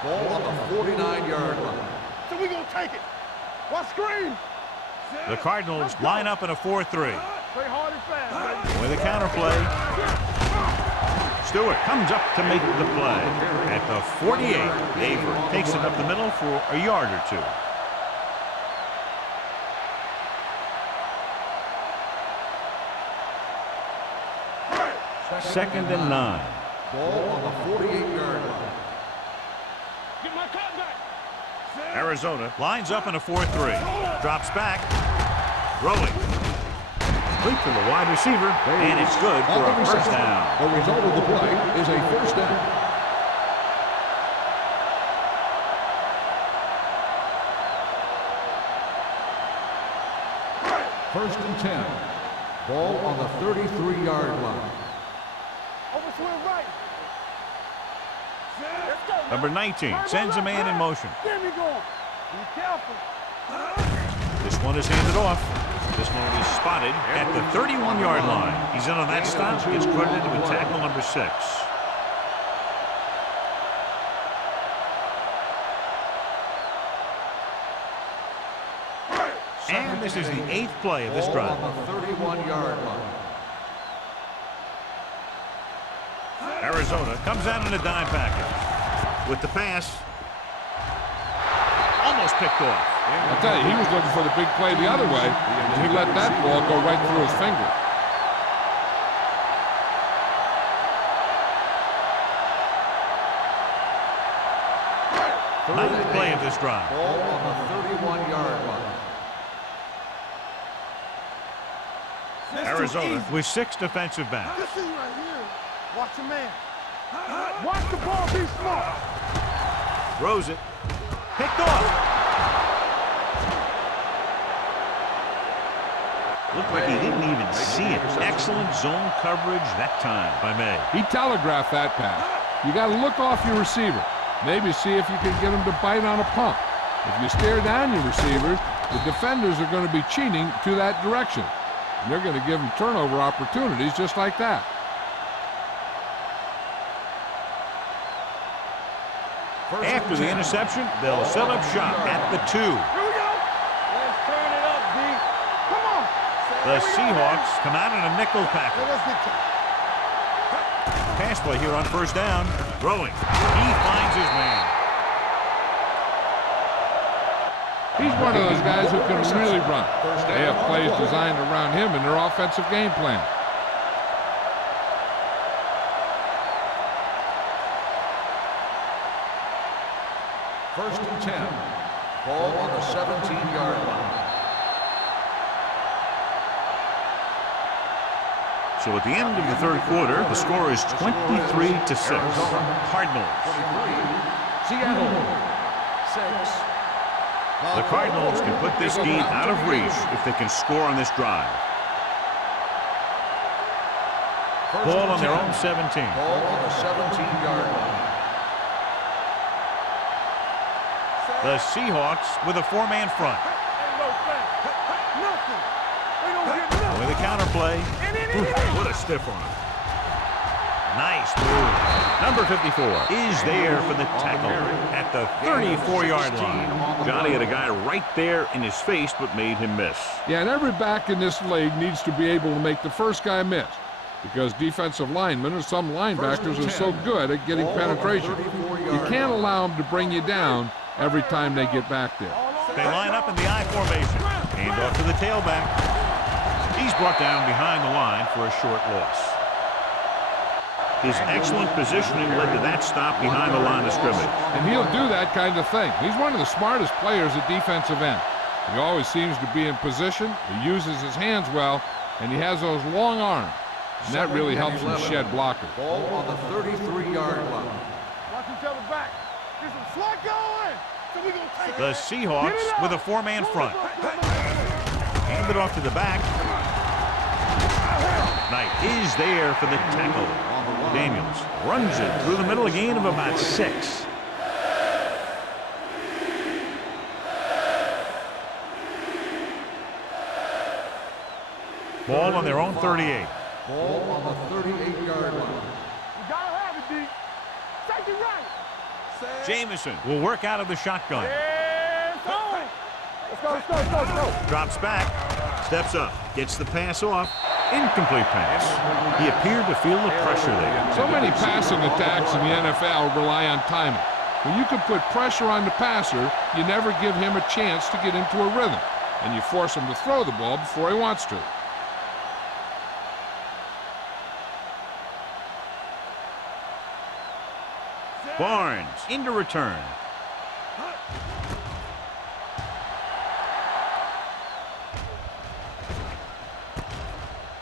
Ball on the 49-yard line. So we gonna take it. What screen? The Cardinals line up in a 4-3. Play hard and fast, baby. With a counterplay. Stewart comes up to make the play at the 48. Avery takes it up the middle for a yard or two. Second and 9. Ball on the 48-yard line. Get my cut back. Arizona lines up in a 4-3. Drops back. Rolling. Complete to the wide receiver, and it's good for a first down. The result of the play is a first down. First and 10. Ball on the 33-yard line. Over swing right. Let's go. Number 19 sends a man in motion. Get me going. Be careful. This one is handed off. This one is spotted at the 31-yard line. He's in on that stop. Gets credited with tackle number 6. And this is the 8th play of this drive. Ball on the 31-yard line. Arizona comes out in a dime package with the pass. almost picked off. I'll tell you, he was looking for the big play the other way, and he let that ball go right through his finger. Ninth play of this drive. Ball on the 31-yard line. Arizona with 6 defensive backs. This thing right here. Watch your man. Watch the ball be smart. Throws it. Picked off. Looked like he didn't even see it. Excellent zone coverage that time by May. He telegraphed that pass. You got to look off your receiver. Maybe see if you can get him to bite on a pump. If you stare down your receivers, the defenders are going to be cheating to that direction. And they're going to give them turnover opportunities just like that. After the interception, they'll set up shop at the 2. Here we go. Let's turn it up, D. Come on. The Seahawks come out in a nickel package. Let's get to Pass play here on first down. Throwing. He finds his man. He's one of those guys who can really run. They have plays designed around him in their offensive game plan. First and 10. Ball on the 17-yard line. So at the end of the third quarter, the score is 23-6. Cardinals. 23. Seattle. 6. The Cardinals can put this game out of reach if they can score on this drive. Ball on their own 17. Ball on the 17-yard line. The Seahawks with a 4-man front. Ain't no thing. Nothing. They don't get nothing. With a counterplay. What a stiff arm. Nice move. Number 54 is there for the tackle at the 34-yard line. Johnny had a guy right there in his face but made him miss. Yeah, and every back in this league needs to be able to make the first guy miss, because defensive linemen and some linebackers are so good at getting penetration. You can't allow them to bring you down every time they get back there. They line up in the I formation. Hand off to the tailback. He's brought down behind the line for a short loss. His excellent positioning led to that stop behind the line of scrimmage. And he'll do that kind of thing. He's one of the smartest players at defensive end. He always seems to be in position. He uses his hands well, and he has those long arms. And that really helps him shed blockers. Ball on the 33-yard line. Watch each other back. Get some slot going. So we gonna take The Seahawks with a 4-man front. Hand it off to the back. Knight is there for the tackle. Daniels runs it through the middle, a gain of about 6. Ball on their own 38. Ball on the 38-yard line. You gotta have it, D. Take it right. Jamison will work out of the shotgun. Let's go. Drops back, steps up, gets the pass off. Incomplete pass. He appeared to feel the pressure there. So many passing attacks in the NFL rely on timing. When you can put pressure on the passer, you never give him a chance to get into a rhythm, and you force him to throw the ball before he wants to. Barnes into return.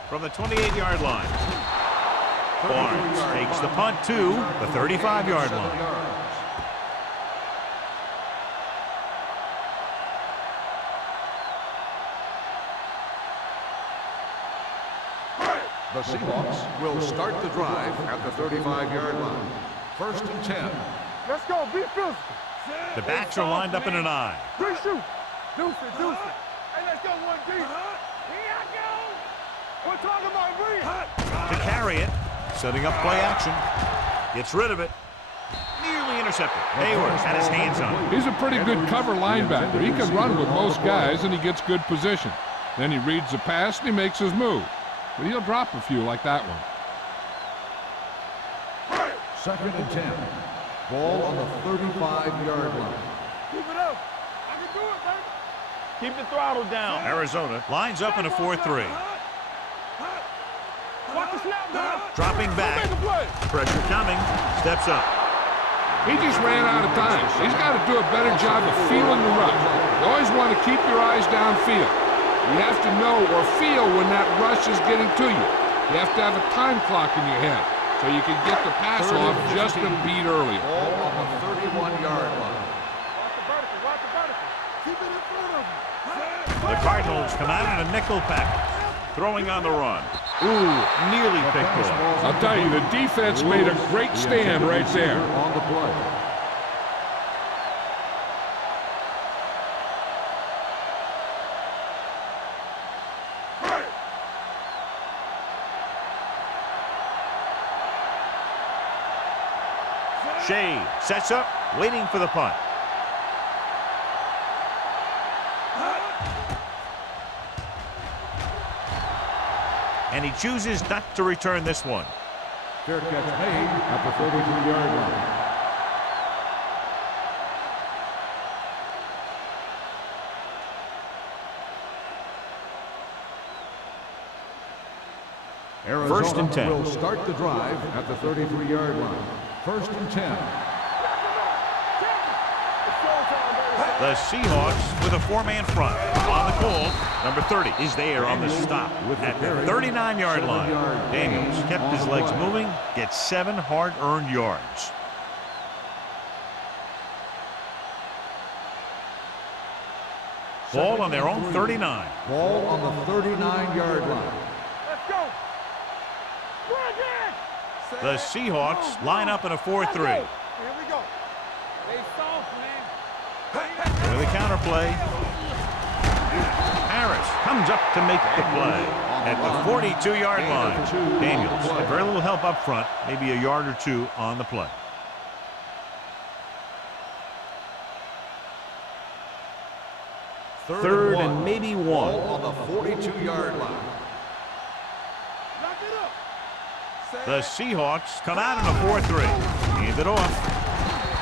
From the 28-yard line. Barnes takes the punt to the 35-yard line. The Seahawks will start the drive at the 35-yard line. First and 10. Let's go. Be physical. The backs are lined up in an I. Good shoot. Deuce it. Hey, let's go 1D. Here I go. We're talking about Bree. To carry it, setting up play action. Gets rid of it. Nearly intercepted. Hayward had his hands on it. He's a pretty good cover linebacker. He can run with most guys, and he gets good position. Then he reads the pass, and he makes his move. But he'll drop a few like that one. Second and 10. Ball on the 35-yard line. Keep it up. I Keep the throttle down. Arizona lines up in a 4-3. Watch the snap, man. Dropping back. Make a play. Pressure coming. Steps up. He just ran out of time. He's got to do a better job of feeling the rush. You always want to keep your eyes downfield. You have to know or feel when that rush is getting to you. You have to have a time clock in your head so you can get the pass off just a beat earlier. Ball on the 31-yard line. Watch the vertical. Watch the vertical. Keep it in front of you. The Cardinals come out in a nickel package. Throwing on the run. Ooh, nearly picked off. I'll tell you, the defense made a great stand right there. On the play. Shea sets up, waiting for the punt. And he chooses not to return this one. Fair catch made at the 33-yard line. Arizona First and 10. will start the drive at the 33-yard line. First and 10. The Seahawks with a 4-man front. On the call, number 30 is there on the stop at the 39-yard line. Daniels kept his legs moving, gets 7 hard-earned yards. Ball on their own 39. Ball on the 39-yard line. Let's go. The Seahawks line up in a 4-3. Here we go. They soft, man. With a counterplay. Harris comes up to make the play at the 42-yard line. Daniels, very little help up front, maybe a yard or two on the play. Third and maybe one. Ball on the 42-yard line. Knock it up. The Seahawks come out in a 4-3. Hand it off.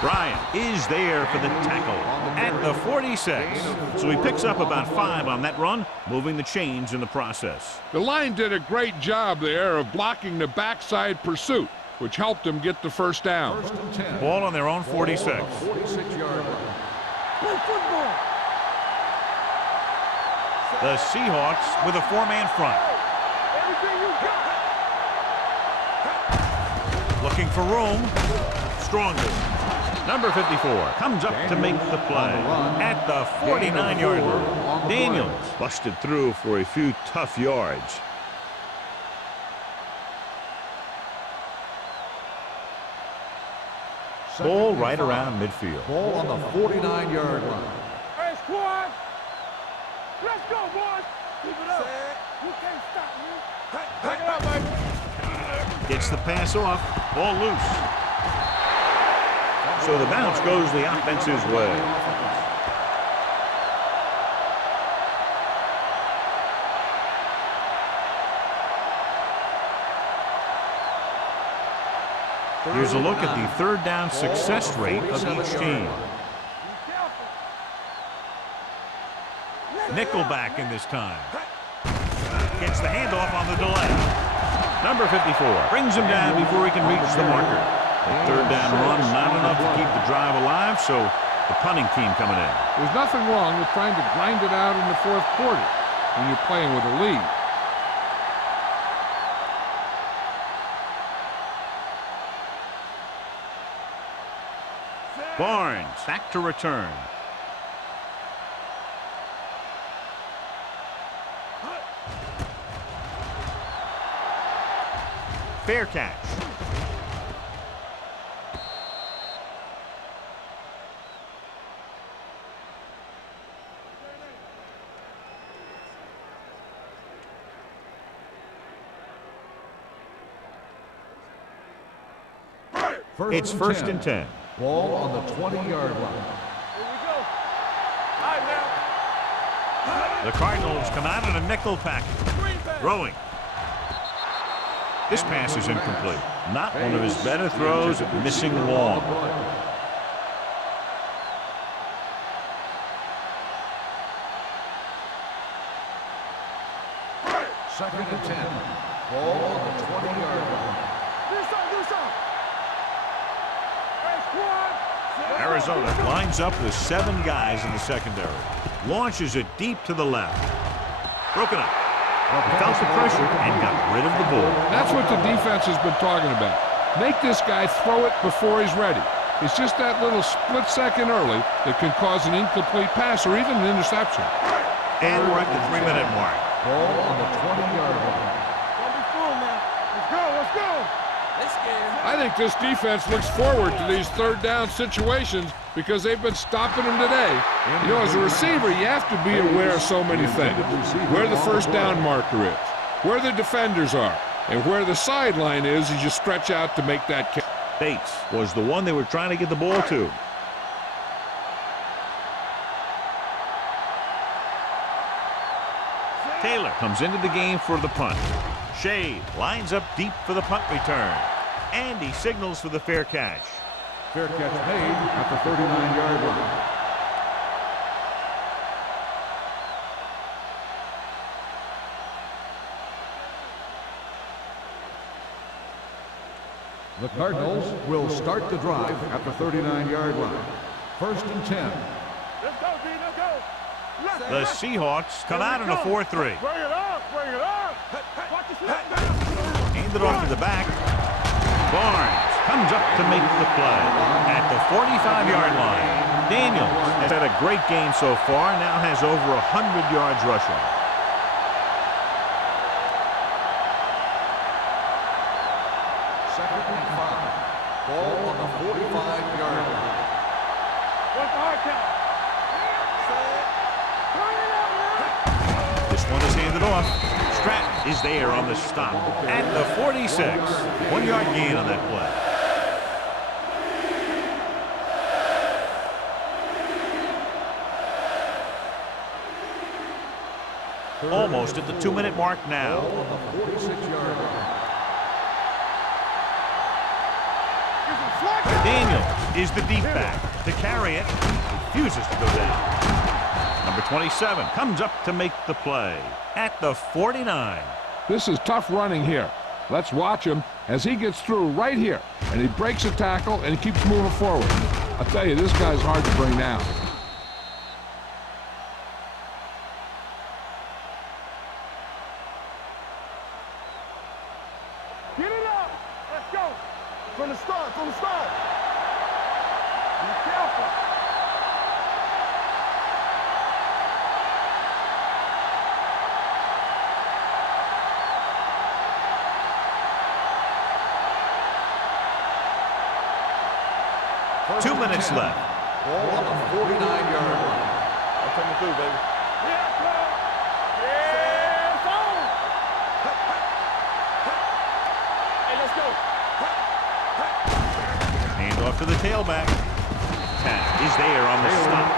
Bryant is there for the tackle at the 46. So he picks up about 5 on that run, moving the chains in the process. The line did a great job there of blocking the backside pursuit, which helped him get the first down. First and 10. Ball on their own 46. 46-yard line. Play football. The Seahawks with a 4-man front. Everything you got. Looking for room. Strongly. Number 54 comes up to make the play at the 49-yard line. Daniels busted through for a few tough yards. Ball right around midfield. Ball on the 49-yard line. Hey, squad. Let's go, boys. Keep it up. You can't stop me. Pick it up, baby. Gets the pass off. Ball loose. So the bounce goes the offense's way. Here's a look at the third down success rate of each team. Nickelback in this time. Gets the handoff on the delay. Number 54 brings him down before he can reach the marker. The third down run not enough to keep the drive alive, so the punting team coming in. There's nothing wrong with trying to grind it out in the fourth quarter when you're playing with a lead. Barnes back to return. Fair catch. It's first and 10. Ball on the 20-yard line. Here we go. All right, now. The Cardinals come out in a nickel package. Throwing. This pass is incomplete. Not one of his better throws, missing long. Second and 10. Ball on the 20-yard line. Arizona lines up with 7 guys in the secondary. Launches it deep to the left. Broken up. Felt the pressure and got rid of the ball. That's what the defense has been talking about. Make this guy throw it before he's ready. It's just that little split second early that can cause an incomplete pass or even an interception. And we're at the 3-minute mark. Ball on the 20-yard line. Don't be fooled now. Let's go, let's go. I think this defense looks forward to these third down situations because they've been stopping them today. You know, as a receiver, you have to be aware of so many things. Where the first down marker is, where the defenders are, and where the sideline is as you stretch out to make that catch. Bates was the one they were trying to get the ball to. Taylor comes into the game for the punt. Shade lines up deep for the punt return. And he signals for the fair catch. Fair catch made at the 39-yard line. The Cardinals will start the drive at the 39-yard line. First and 10. Let's go, D, let's go. The Seahawks come out in a 4-3. Bring it up, bring it up. Watch the snap now. Handed off to the back. Barnes comes up to make the play at the 45-yard line. Daniels has had a great game so far, now has over 100 yards rushing. Second and 5. Ball on the 45-yard line. What's the hard count? This one is handed off. Stratton is there on the stop at the 46. 1-yard gain on that play. Almost at the 2-minute mark now. Ball on the 46-yard line. Daniels is the deep back to carry it. Refuses to go down. Number 27 comes up to make the play at the 49. This is tough running here. Let's watch him as he gets through right here. And he breaks a tackle and he keeps moving forward. I'll tell you, this guy's hard to bring down. Get it up. Let's go. From the start, from the start. Be careful. First 2 and minutes 10. left. Ball on the 49-yard line. I'm coming through, baby. Yeah, play. Yeah, it's on. Hey, let's go. Hand off to the tailback. Tack is there on the stop.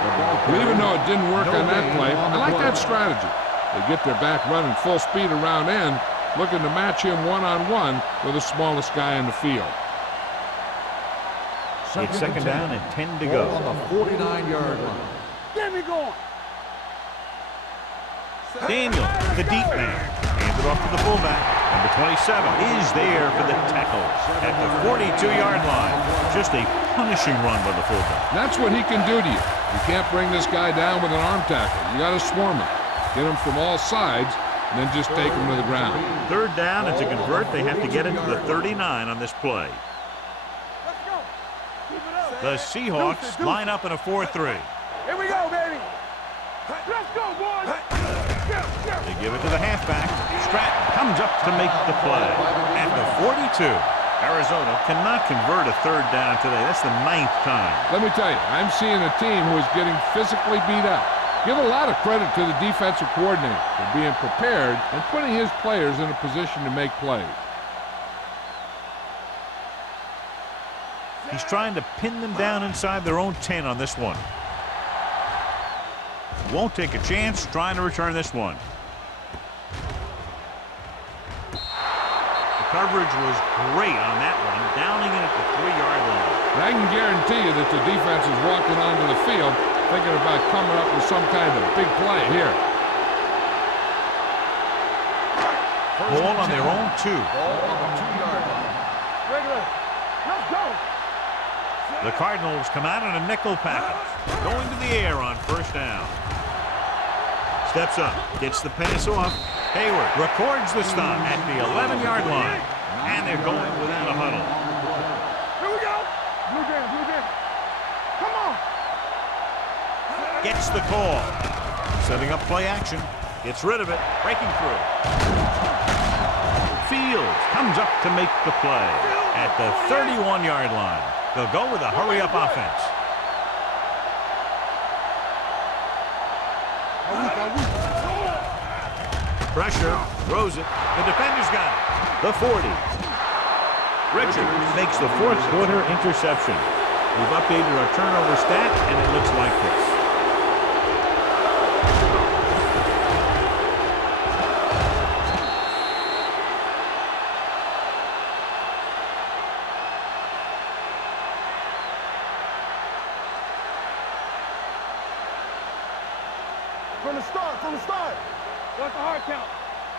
Well, even though it didn't work on that play, I like that strategy. They get their back running full speed around end, looking to match him one-on-one with the smallest guy in the field. It's second down and 10 to Ball go. on the 49-yard line. Get me going. Daniel, the deep man, handed off to the fullback. Number 27 is there for the tackle at the 42-yard line. Just a punishing run by the fullback. That's what he can do to you. You can't bring this guy down with an arm tackle. You got to swarm him. Get him from all sides, and then just take him to the ground. Third down, and to convert, they have to get into the 39 on this play. Let's go. Keep it up. The Seahawks line up in a 4-3. Here we go, baby. Let's go, boys. They give it to the halfback. Stratton comes up to make the play at the 42. Arizona cannot convert a third down today. That's the 9th time. Let me tell you, I'm seeing a team who is getting physically beat up. Give a lot of credit to the defensive coordinator for being prepared and putting his players in a position to make plays. He's trying to pin them down inside their own 10 on this one. Won't take a chance trying to return this one. The coverage was great on that one, downing it at the 3-yard line. And I can guarantee you that the defense is walking onto the field thinking about coming up with some kind of big play here. Ball on their own 2. Ball on the 2-yard line. Regular. Let's go. The Cardinals come out in a nickel package, going to the air on first down. Steps up, gets the pass off. Hayward records the stop at the 11-yard line, and they're going without a huddle. Here we go. Blue game. Come on. Gets the call. Setting up play action. Gets rid of it. Breaking through. Fields comes up to make the play at the 31-yard line. They'll go with a hurry-up offense. Pressure. Throws it. The defender's got it. The 40. Richards makes the fourth quarter interception. We've updated our turnover stat, and it looks like this. From the start. What's the hard count?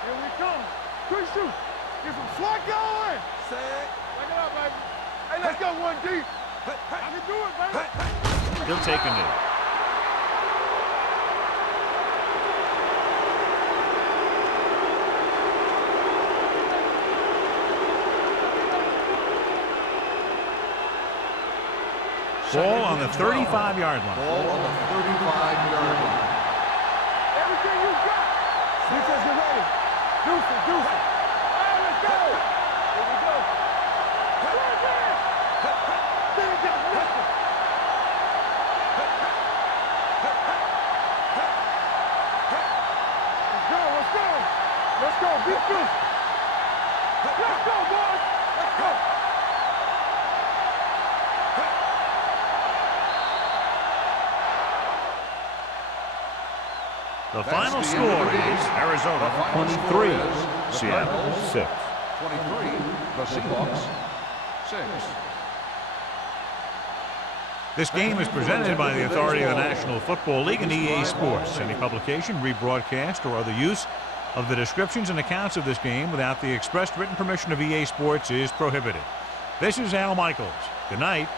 Here we come. Quick shoot. Get some swat going. Set. Back it up, baby. Hey, let's go 1 deep. I can do it, baby. He'll take a knee. Ball on the 35-yard line. Ball on the 35-yard line. Everything you got. Defense, get ready. Deuce it. All right, let's go. Here we go. Let's go. Beat Deuce. Let's go, boys. Let's go. The final score is Arizona 23, Seattle 6. 23, the Seahawks 6. This game is presented by the authority of the National Football League and EA Sports. Any publication, rebroadcast, or other use of the descriptions and accounts of this game without the expressed written permission of EA Sports is prohibited. This is Al Michaels. Good night.